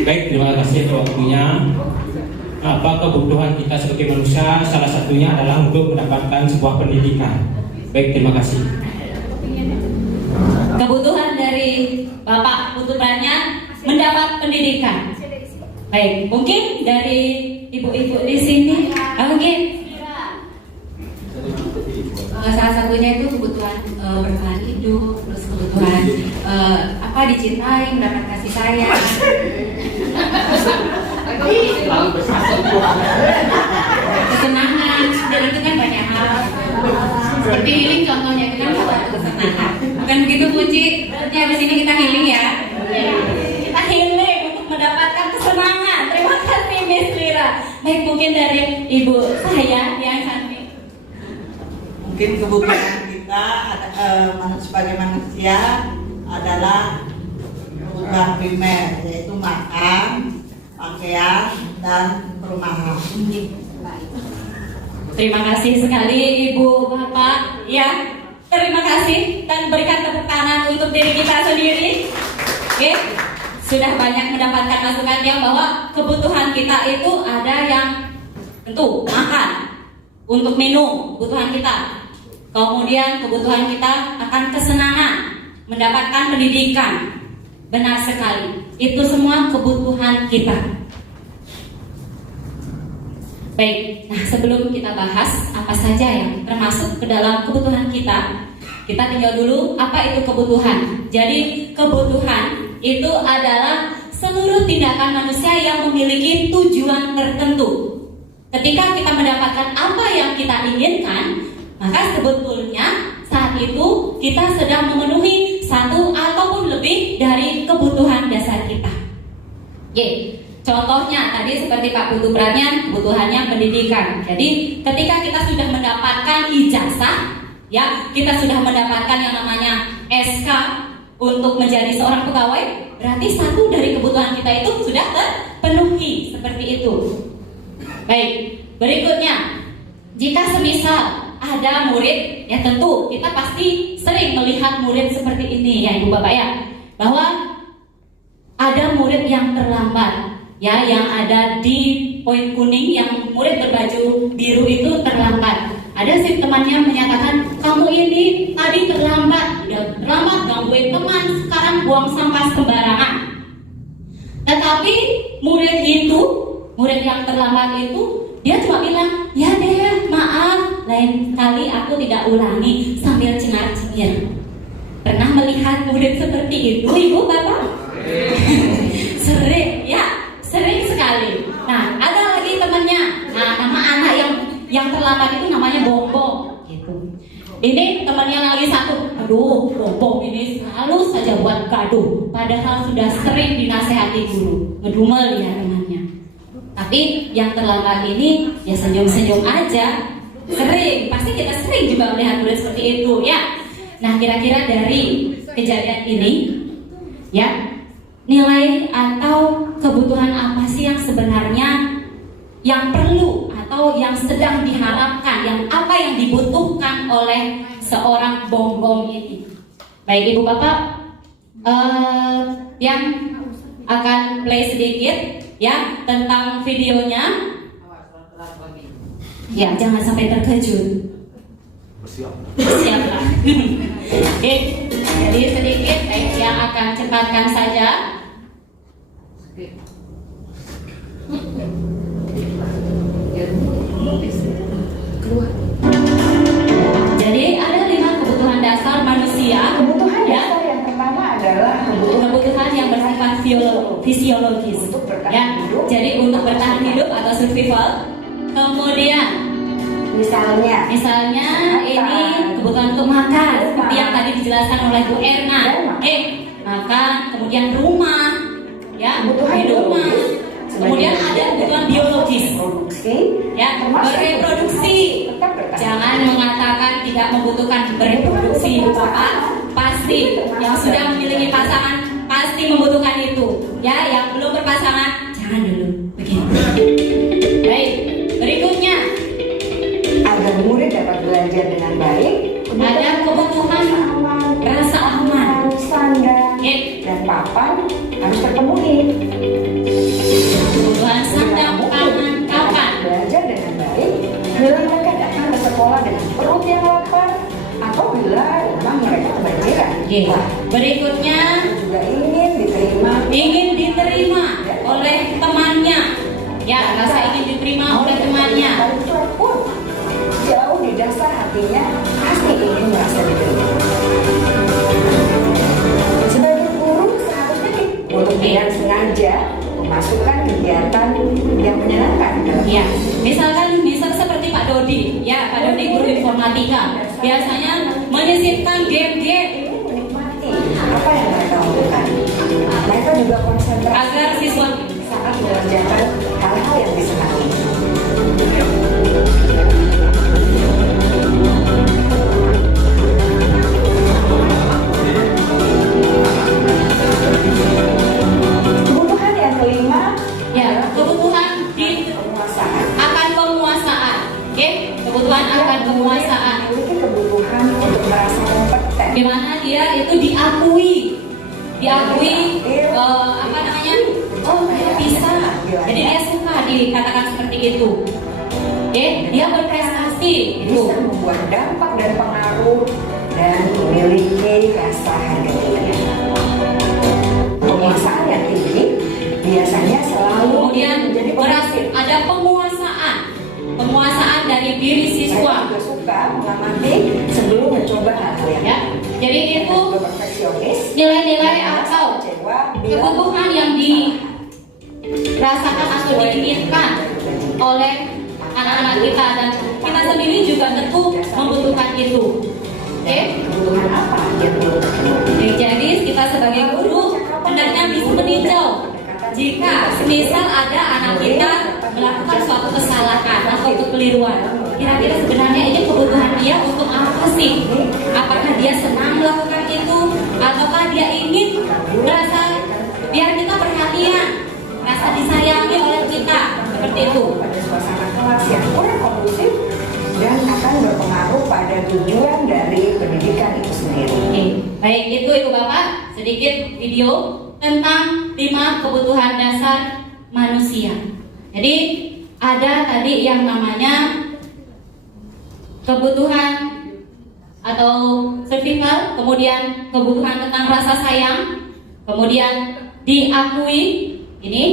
Baik, terima kasih waktunya. Apa kebutuhan kita sebagai manusia? Salah satunya adalah untuk mendapatkan sebuah pendidikan. Baik, terima kasih. Kebutuhan dari Bapak Putu Pranian mendapat pendidikan. Baik, mungkin dari ibu-ibu di sini, mungkin salah satunya itu kebutuhan bertahan hidup, terus kebutuhan dicintai, mendapat kasih sayang. Kesenangan, dan itu kan banyak hal. Seperti healing contohnya itu kan satu kesenangan. Bukan begitu Bu Ci? Berarti habis ini kita healing ya. Kita healing untuk mendapatkan kesenangan. Terima kasih Miss Lira. Baik, mungkin dari ibu saya yang cantik. Mungkin kebutuhan kita sebagai manusia adalah kebutuhan primer, yaitu makan, pakaian, dan perumahan. Terima kasih sekali Ibu Bapak ya. Terima kasih dan berikan tepuk tangan untuk diri kita sendiri. Oke, sudah banyak mendapatkan masukannya bahwa kebutuhan kita itu ada yang tentu makan, untuk minum kebutuhan kita. Kemudian kebutuhan kita akan kesenangan, mendapatkan pendidikan. Benar sekali, itu semua kebutuhan kita. Baik, nah sebelum kita bahas apa saja yang termasuk ke dalam kebutuhan kita tinggal dulu apa itu kebutuhan. Jadi kebutuhan itu adalah seluruh tindakan manusia yang memiliki tujuan tertentu. Ketika kita mendapatkan apa yang kita inginkan, maka sebetulnya saat itu kita sedang memenuhi satu ataupun lebih dari kebutuhan dasar kita. Contohnya tadi seperti Pak Putu Pranian, kebutuhannya pendidikan. Jadi ketika kita sudah mendapatkan ijazah, ya kita sudah mendapatkan yang namanya SK untuk menjadi seorang pegawai, berarti satu dari kebutuhan kita itu sudah terpenuhi seperti itu. Baik, berikutnya, jika semisal ada murid, ya tentu kita pasti sering melihat murid seperti ini ya Ibu Bapak ya, bahwa ada murid yang terlambat. Ya, yang ada di poin kuning, yang murid berbaju biru itu terlambat. Ada si temannya menyatakan, kamu ini tadi terlambat, udah terlambat gangguin teman, sekarang buang sampah sembarangan. Tetapi murid yang terlambat itu, dia cuma bilang, ya deh, maaf, lain kali aku tidak ulangi, sambil cengar-cengir. Pernah melihat murid seperti itu, Ibu Bapak? Sering, ya. Sering sekali. Nah, ada lagi temannya. Nah, nama anak yang terlambat itu namanya Bombong gitu. Ini temannya lagi satu. Aduh, Bombong ini selalu saja buat gaduh. Padahal sudah sering dinasehati guru. Ngedumel ya temannya. Tapi yang terlambat ini ya senyum-senyum aja. Sering, pasti kita sering juga melihat murid seperti itu ya. Nah, kira-kira dari kejadian ini ya, nilai atau kebutuhan apa sih yang sebenarnya yang perlu atau yang sedang diharapkan, yang apa yang dibutuhkan oleh seorang Bombong ini? Baik Ibu Bapak, yang akan play sedikit ya tentang videonya. Ya, jangan sampai terkejut. Bersiaplah. Oke, jadi sedikit yang akan cepatkan saja. Jadi ada 5 kebutuhan dasar manusia. Kebutuhan dasar yang pertama adalah kebutuhan yang bersifat fisiologis. Ya, jadi untuk bertahan hidup atau survival. Kemudian misalnya ini kebutuhan untuk makan, seperti yang tadi dijelaskan oleh Bu Erna. Makan, kemudian rumah, ya, kebutuhan rumah, Kemudian ada kebutuhan biologis, ya, bereproduksi. Jangan mengatakan tidak membutuhkan bereproduksi, Bapak. Pasti yang sudah memiliki pasangan pasti membutuhkan itu. Ya, yang belum berpasangan jangan dulu begitu. Baik, berikutnya agar murid dapat belajar dengan baik. Ada kebutuhan rasa aman, sandang, dan papan harus terpenuhi. Kebutuhan sandang, papan, kapan belajar dengan baik. Bila mereka datang ke sekolah dengan perut yang lapar, atau bila memang mereka kebanjiran. Berikutnya juga ingin diterima oleh temannya. Ya, rasa ingin diterima oleh temannya. Pun jauh di dasar hatinya pasti ingin merasa diterima. Sebagai guru seharusnya untuk dengan sengaja memasukkan kegiatan yang menyenangkan. Ya, misalkan seperti Pak Dodi, ya Pak Dodi guru informatika, biasanya menyisipkan game-game. Menikmati apa yang mereka lakukan. Mereka juga konsentrasi agar siswa saat mengerjakan hal-hal yang disenangi. Kebutuhan yang kelima, ya, kebutuhan akan penguasaan. Oke, kebutuhan akan penguasaan. Kebutuhan untuk merasa kompeten. Di mana dia itu diakui, apa namanya? Oh, dia bisa. Jadi dia suka dikatakan seperti itu. Oke, dia berprestasi. Bisa membuat dampak dan pengaruh dan memiliki rasa harga diri. Penguasaan yang tinggi biasanya selalu kemudian berhasil. Ada penguasaan dari diri siswa. Saya juga suka mengamati sebelum mencoba hal yang ya. Jadi itu nilai-nilai atau kebutuhan yang dirasakan atau diinginkan oleh anak-anak kita, dan kita sendiri juga tentu membutuhkan itu. Oke? Kebutuhan apa yang belum terpenuhi? Jadi kita sebagai guru hendaknya bisa meninjau jika semisal ada anak kita melakukan suatu kesalahan atau kekeliruan, kira-kira sebenarnya ini kebutuhan dia untuk apa sih? Apakah dia senang melakukan itu, ataukah dia ingin merasa biar kita perhatian, merasa disayangi oleh kita, seperti itu. Pada suasana kelas yang kurang kondusif dan akan berpengaruh pada tujuan dari pendidikan itu sendiri. Baik, itu Ibu Bapak sedikit video tentang 5 kebutuhan dasar manusia. Jadi ada tadi yang namanya kebutuhan atau survival, kemudian kebutuhan tentang rasa sayang, kemudian diakui, ini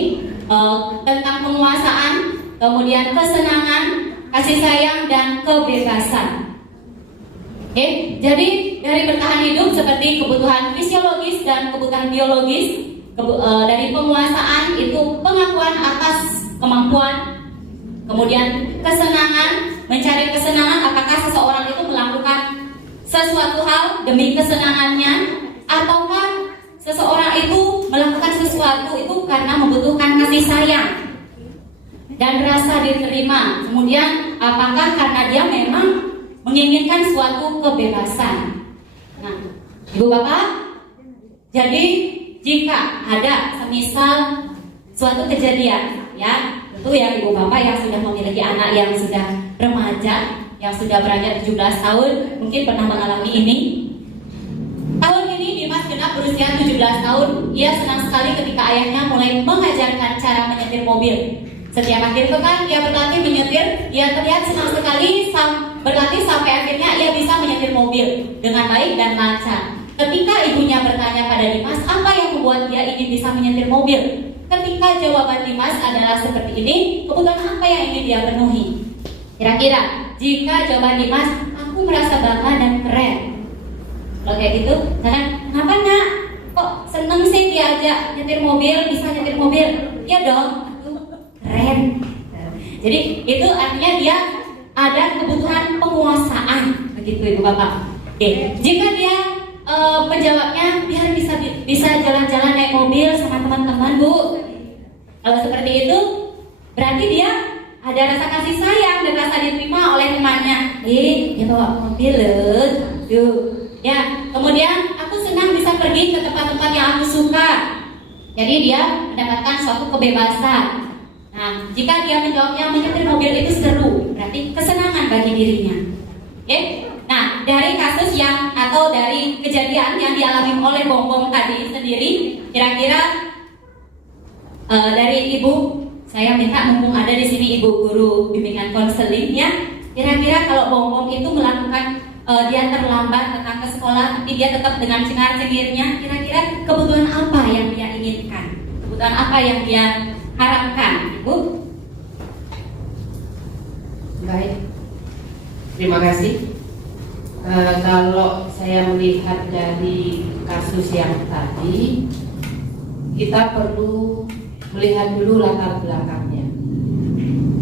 tentang penguasaan, kemudian kesenangan, kasih sayang, dan kebebasan. Oke, jadi dari bertahan hidup seperti kebutuhan fisiologis dan kebutuhan biologis, dari penguasaan itu pengakuan atas kemampuan, kemudian kesenangan, mencari kesenangan, apakah seseorang itu melakukan sesuatu hal demi kesenangannya, ataukah seseorang itu melakukan sesuatu itu karena membutuhkan kasih sayang dan rasa diterima. Kemudian apakah karena dia memang menginginkan suatu kebebasan. Nah, Ibu Bapak, jadi jika ada semisal suatu kejadian, ya tentu ya Ibu Bapak yang sudah memiliki anak yang sudah remaja, yang sudah beranjak 17 tahun, mungkin pernah mengalami ini. Tahun ini Dimas genap berusia 17 tahun. Ia senang sekali ketika ayahnya mulai mengajarkan cara menyetir mobil. Setiap akhir pekan ia berlatih menyetir. Ia terlihat senang sekali berlatih sampai akhirnya ia bisa menyetir mobil dengan baik dan lancar. Ketika ibunya bertanya pada Dimas apa yang membuat dia ingin bisa menyetir mobil, ketika jawaban Dimas adalah seperti ini, kebutuhan apa yang ingin dia penuhi? Kira-kira jika jawaban Dimas, aku merasa bangga dan keren. Kalau kayak gitu, kenapa nak? Kok seneng sih diajak nyetir mobil, bisa nyetir mobil? Iya dong, keren. Jadi itu artinya dia ada kebutuhan penguasaan, begitu Ibu Bapak. Oke, jika dia menjawabnya biar bisa jalan-jalan naik mobil sama teman-teman Bu, Kalau seperti itu, berarti dia ada rasa kasih sayang dan rasa diterima oleh temannya. Dia bawa mobil loh, tuh. Ya, kemudian aku senang bisa pergi ke tempat-tempat yang aku suka. Jadi dia mendapatkan suatu kebebasan. Nah, jika dia menjawabnya menyetir mobil itu seru, berarti kesenangan bagi dirinya. Oke? Nah, dari kasus yang atau dari kejadian yang dialami oleh Bongbong tadi sendiri, kira-kira dari ibu, saya minta mumpung ada di sini ibu guru bimbingan konseling ya, kira-kira kalau Bongbong itu melakukan dia terlambat datang ke sekolah, tapi dia tetap dengan cengar-cengirnya, kira-kira kebutuhan apa yang dia inginkan, kebutuhan apa yang dia harapkan, ibu? Baik, terima kasih. Kalau saya melihat dari kasus yang tadi, kita perlu melihat dulu latar belakangnya,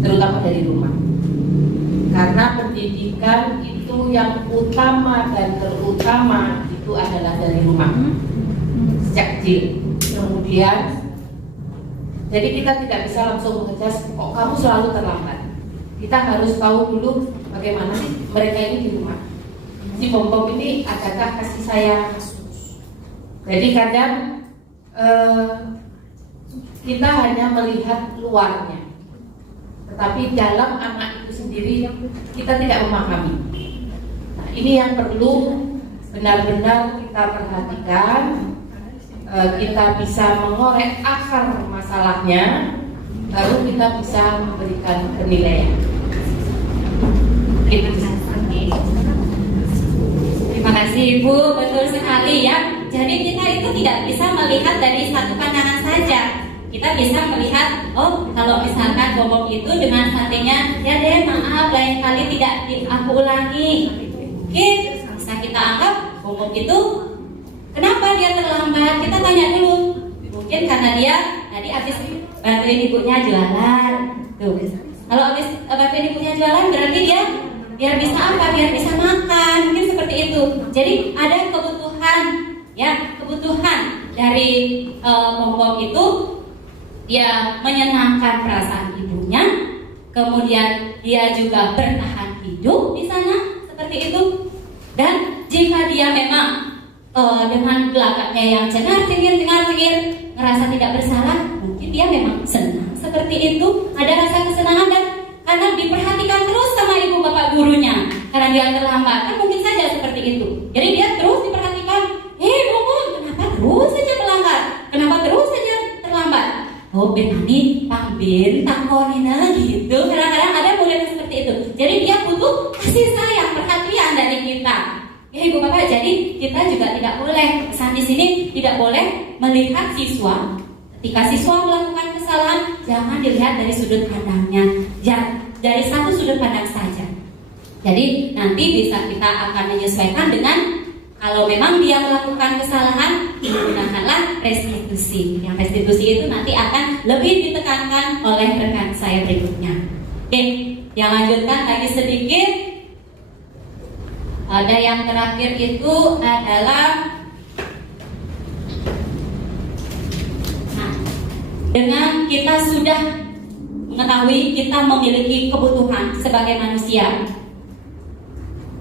terutama dari rumah. Karena pendidikan itu yang utama dan terutama itu adalah dari rumah sejak kecil. Kemudian, jadi kita tidak bisa langsung mengejas, kok kamu selalu terlambat. Kita harus tahu dulu bagaimana sih mereka ini di rumah. Si Bongbong ini adakah kasih sayang? Jadi kadang kita hanya melihat luarnya, tetapi dalam anak itu sendiri kita tidak memahami. Nah, ini yang perlu benar-benar kita perhatikan. Kita bisa mengorek akar masalahnya, baru kita bisa memberikan penilaian. Terima kasih Ibu, betul sekali ya. Jadi kita itu tidak bisa melihat dari satu pandangan saja. Kita bisa melihat, oh kalau misalkan Bongbong itu dengan santainya, ya deh maaf lain kali tidak aku ulangi. Mungkin bisa kita anggap Bongbong itu kenapa dia terlambat? Kita tanya dulu. Mungkin karena dia tadi habis bantuin ibunya jualan. Tuh. Kalau habis bantuin ibunya jualan berarti dia biar bisa apa? Biar bisa makan. Mungkin seperti itu. Jadi ada kebutuhan, ya kebutuhan dari Bongbong itu dia menyenangkan perasaan ibunya, kemudian dia juga bertahan hidup di sana seperti itu. Dan jika dia memang dengan gelagatnya yang cengar-cengir, ngerasa tidak bersalah, mungkin dia memang senang seperti itu, ada rasa kesenangan dan karena diperhatikan terus sama ibu bapak gurunya, karena dia terlambat, kan mungkin saja seperti itu. Jadi dia terus diperhatikan, Bongbong, kenapa terus saja melanggar? Kenapa terus saja terlambat? Oh, benani Pak Bin, takonina gitu. Kadang-kadang ada model seperti itu. Jadi dia butuh kasih sayang, perhatian dari kita. Ya ibu bapak, jadi kita juga tidak boleh, pesan di sini tidak boleh melihat siswa. Ketika siswa melakukan kesalahan, jangan dilihat dari sudut pandangnya, dari satu sudut pandang saja. Jadi nanti bisa kita akan menyesuaikan dengan kalau memang dia melakukan kesalahan, gunakanlah restitusi. Yang restitusi itu nanti akan lebih ditekankan oleh rekan saya berikutnya. Oke, yang lanjutkan lagi sedikit. Ada yang terakhir itu adalah dengan kita sudah mengetahui kita memiliki kebutuhan sebagai manusia,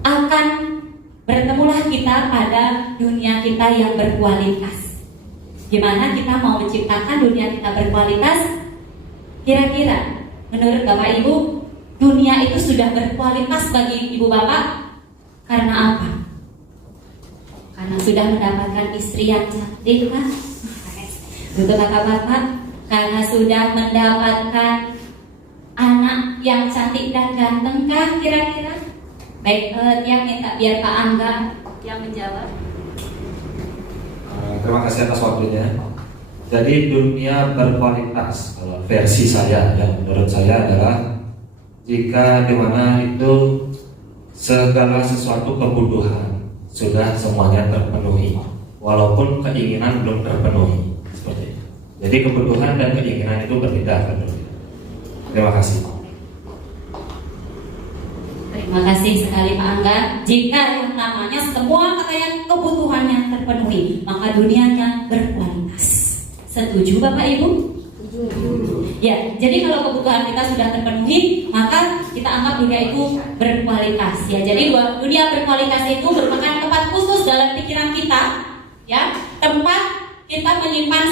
akan bertemulah kita pada dunia kita yang berkualitas. Gimana kita mau menciptakan dunia kita berkualitas? Kira-kira menurut Bapak Ibu, dunia itu sudah berkualitas bagi Ibu Bapak karena apa? Karena sudah mendapatkan istri yang cantik, Pak. Untuk Bapak-bapak, karena sudah mendapatkan anak yang cantik dan ganteng kah kira-kira? Baik, yang minta biar Pak Angga yang menjawab. Terima kasih atas waktunya. Jadi dunia berkualitas, kalau versi saya, yang menurut saya adalah jika dimana itu segala sesuatu kebutuhan sudah semuanya terpenuhi, walaupun keinginan belum terpenuhi, seperti itu. Jadi kebutuhan dan keinginan itu berbeda. Terima kasih. Terima kasih sekali Pak Angga. Jika yang namanya semua katanya kebutuhannya terpenuhi, maka dunianya berkualitas. Setuju Bapak Ibu? Setuju. Ya, jadi kalau kebutuhan kita sudah terpenuhi, maka kita anggap dunia itu berkualitas. Ya, jadi dunia berkualitas itu merupakan tempat khusus dalam pikiran kita, ya, tempat kita menyimpan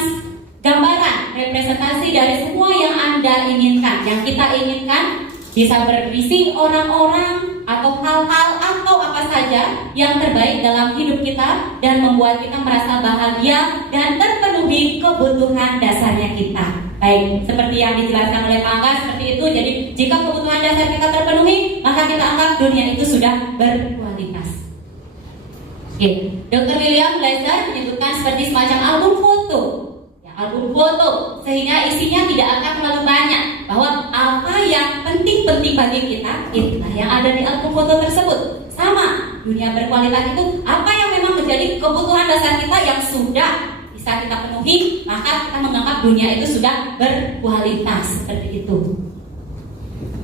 gambaran, representasi dari semua yang Anda inginkan, yang kita inginkan, bisa berisi orang-orang atau hal-hal atau apa saja yang terbaik dalam hidup kita dan membuat kita merasa bahagia dan terpenuhi kebutuhan dasarnya kita. Baik, seperti yang dijelaskan oleh Pak Angga seperti itu. Jadi jika kebutuhan dasar kita terpenuhi, maka kita anggap dunia itu sudah berkualitas. Oke, Dr. William Blazer menyebutkan seperti semacam album foto. Ya, album foto, sehingga isinya tidak akan terlalu banyak. Bahwa apa yang penting-penting bagi kita, itulah yang ada di album foto tersebut. Sama, dunia berkualitas itu apa yang memang menjadi kebutuhan dasar kita yang sudah bisa kita penuhi, maka kita menganggap dunia itu sudah berkualitas, seperti itu.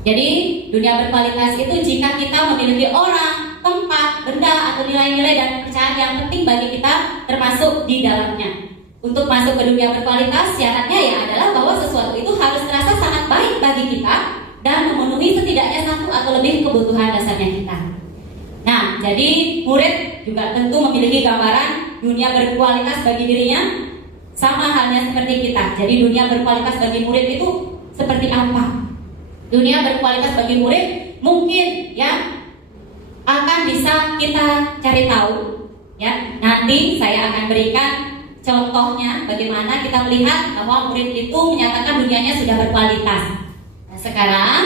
Jadi dunia berkualitas itu jika kita memiliki orang, tempat, benda atau nilai-nilai dan kepercayaan yang penting bagi kita termasuk di dalamnya. Untuk masuk ke dunia berkualitas, syaratnya ya adalah bahwa sesuatu itu harus terasa sangat baik bagi kita dan memenuhi setidaknya satu atau lebih kebutuhan dasarnya kita. Nah, jadi murid juga tentu memiliki gambaran dunia berkualitas bagi dirinya, sama halnya seperti kita. Jadi dunia berkualitas bagi murid itu seperti apa? Dunia berkualitas bagi murid mungkin ya akan bisa kita cari tahu. Ya, nanti saya akan berikan contohnya bagaimana kita melihat bahwa murid itu menyatakan dunianya sudah berkualitas. Nah, sekarang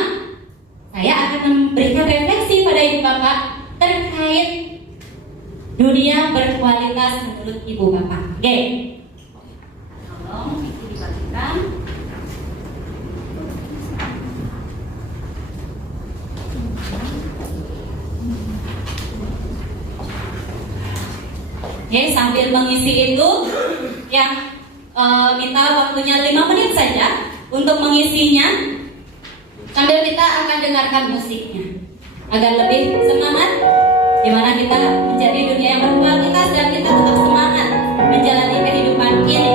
saya akan memberikan refleksi pada ibu bapak terkait dunia berkualitas menurut ibu bapak. Oke, tolong itu dibagikan. Oke, sambil mengisi itu ya minta waktunya 5 menit saja untuk mengisinya. Sambil kita akan dengarkan musiknya agar lebih semangat, dimana kita menjadi dunia yang berkualitas dan kita tetap semangat menjalani kehidupan ini.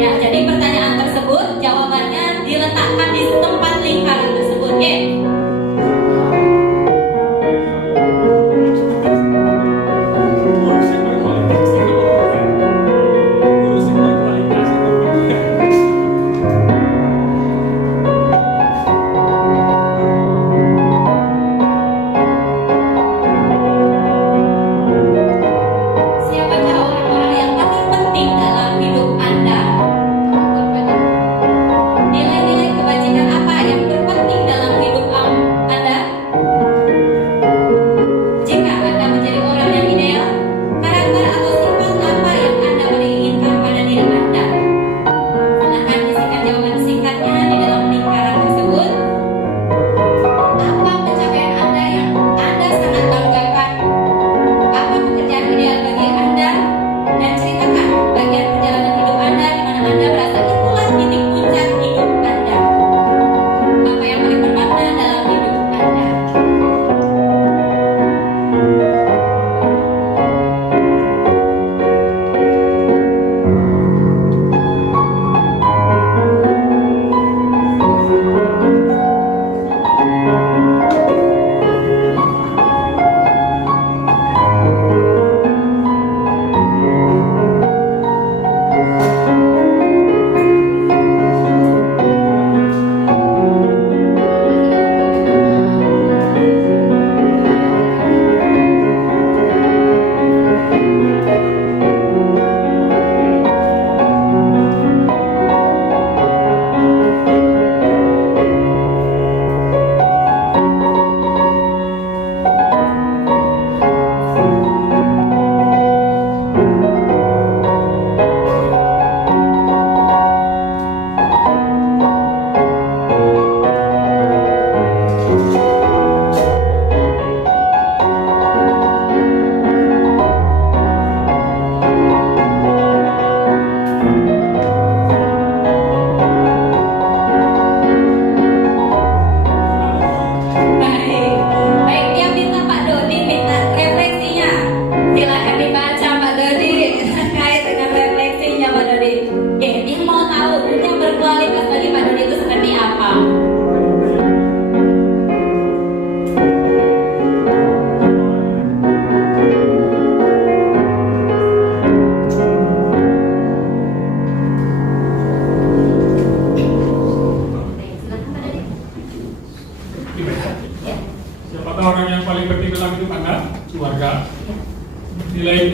Ya, jadi pertanyaan tersebut jawabannya diletakkan di tempat lingkaran tersebut. Ya.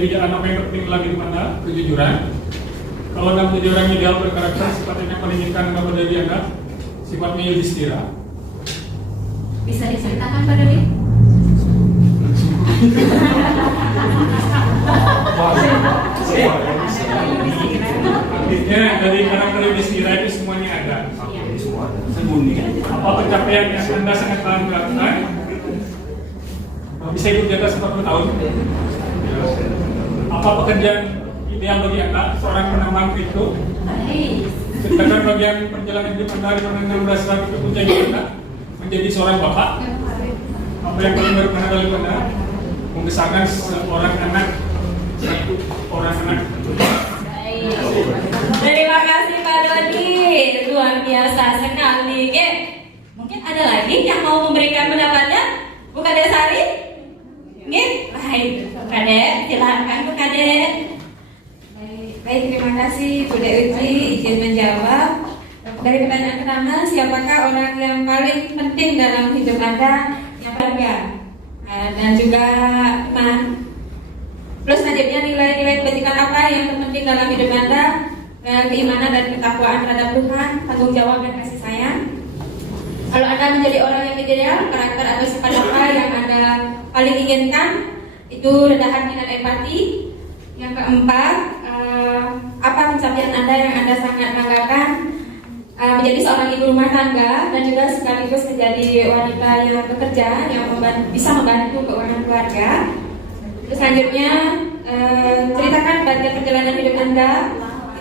kebijakan apa yang terpenting dalam hidup Anda? Kejujuran. Kalau dalam kejujuran ideal berkarakter, sifatnya paling diinginkan dalam diri Anda, sifatnya Yudhistira. Bisa diceritakan Pak Dodi? Artinya dari karakter Yudhistira itu semuanya ada. Apa pencapaian yang Anda sangat banggakan? Bisa ikut di atas 40 tahun. Apa pekerjaan ideal bagi Anda, seorang penambang itu? Ceritakan bagian perjalanan hidup Anda dari mana Anda merasa ke puncak Anda menjadi seorang bapak. Apa yang paling berkenan dari Anda? Membesarkan seorang anak, satu orang anak. Terima kasih Pak Dodi, luar biasa sekali. Mungkin ada lagi yang mau memberikan pendapatnya, Bu Kade Sari? Baik, Bu Kade, silakan Bu Kade. Baik, terima kasih Bu Uci izin menjawab. Dari pertanyaan pertama, siapakah orang yang paling penting dalam hidup Anda? Yang keluarga dan juga teman. Terus selanjutnya nilai-nilai kebajikan apa yang terpenting dalam hidup Anda? Keimanan dan ketakwaan terhadap Tuhan, tanggung jawab dan kasih sayang. Kalau Anda menjadi orang yang ideal, karakter atau sifat apa yang Anda paling inginkan? Itu rendah hati dan empati. Yang keempat, apa pencapaian Anda yang Anda sangat banggakan? Menjadi seorang ibu rumah tangga dan juga sekaligus menjadi wanita yang bekerja yang bisa membantu keuangan keluarga. Terus selanjutnya, ceritakan bagian perjalanan hidup Anda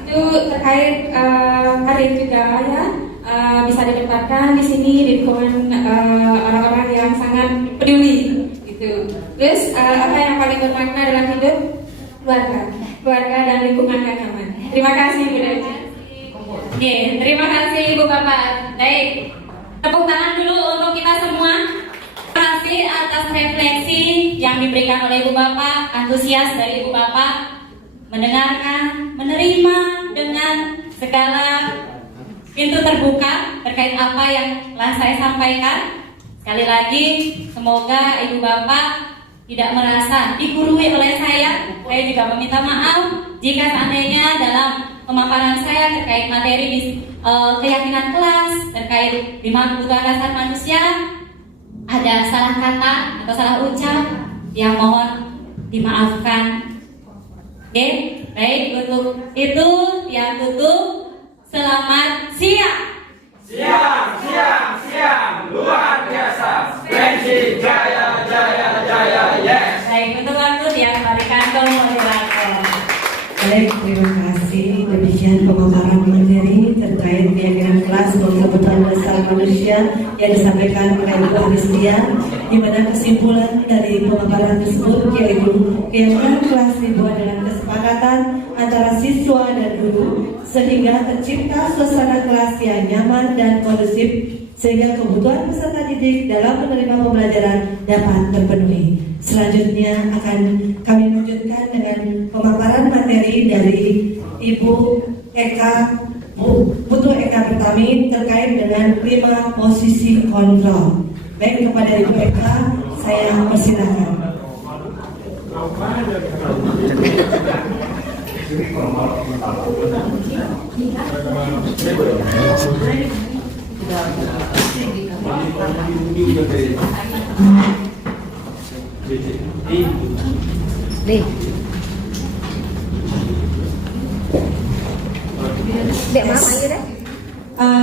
itu terkait karir juga ya. Bisa didapatkan di sini di lingkungan orang-orang yang sangat peduli gitu. Terus apa yang paling bermakna dalam hidup? Keluarga dan lingkungan yang nyaman. Terima kasih Bu Dodi. Terima kasih Ibu Bapak. Baik, tepuk tangan dulu untuk kita semua. Terima kasih atas refleksi yang diberikan oleh Ibu Bapak, antusias dari Ibu Bapak, mendengarkan, menerima dengan segala pintu terbuka terkait apa yang telah saya sampaikan. Sekali lagi, semoga Ibu Bapak tidak merasa digurui oleh saya. Saya juga meminta maaf jika seandainya dalam pemaparan saya terkait materi keyakinan kelas terkait 5 kebutuhan dasar manusia ada salah kata atau salah ucap, yang mohon dimaafkan. Baik, untuk itu yang tutup, selamat siang. Siang, luar biasa. Pensi jaya, yes. Baik, untuk waktu dia kembalikan ke moderator. Baik, terima kasih. Demikian pemaparan materi terkait keyakinan kelas kebutuhan dasar manusia yang disampaikan oleh Ibu Aristia, di mana kesimpulan dari pemaparan tersebut yaitu keyakinan kelas dibuat dalam kesepakatan antara siswa dan guru sehingga tercipta suasana kelas yang nyaman dan kondusif sehingga kebutuhan peserta didik dalam menerima pembelajaran dapat terpenuhi. Selanjutnya akan kami lanjutkan dengan pemaparan materi dari Ibu Putu Eka Pertami terkait dengan 5 posisi kontrol. Baik, kepada Ibu Eka saya persilakan.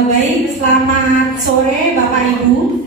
Baik, selamat sore Bapak Ibu.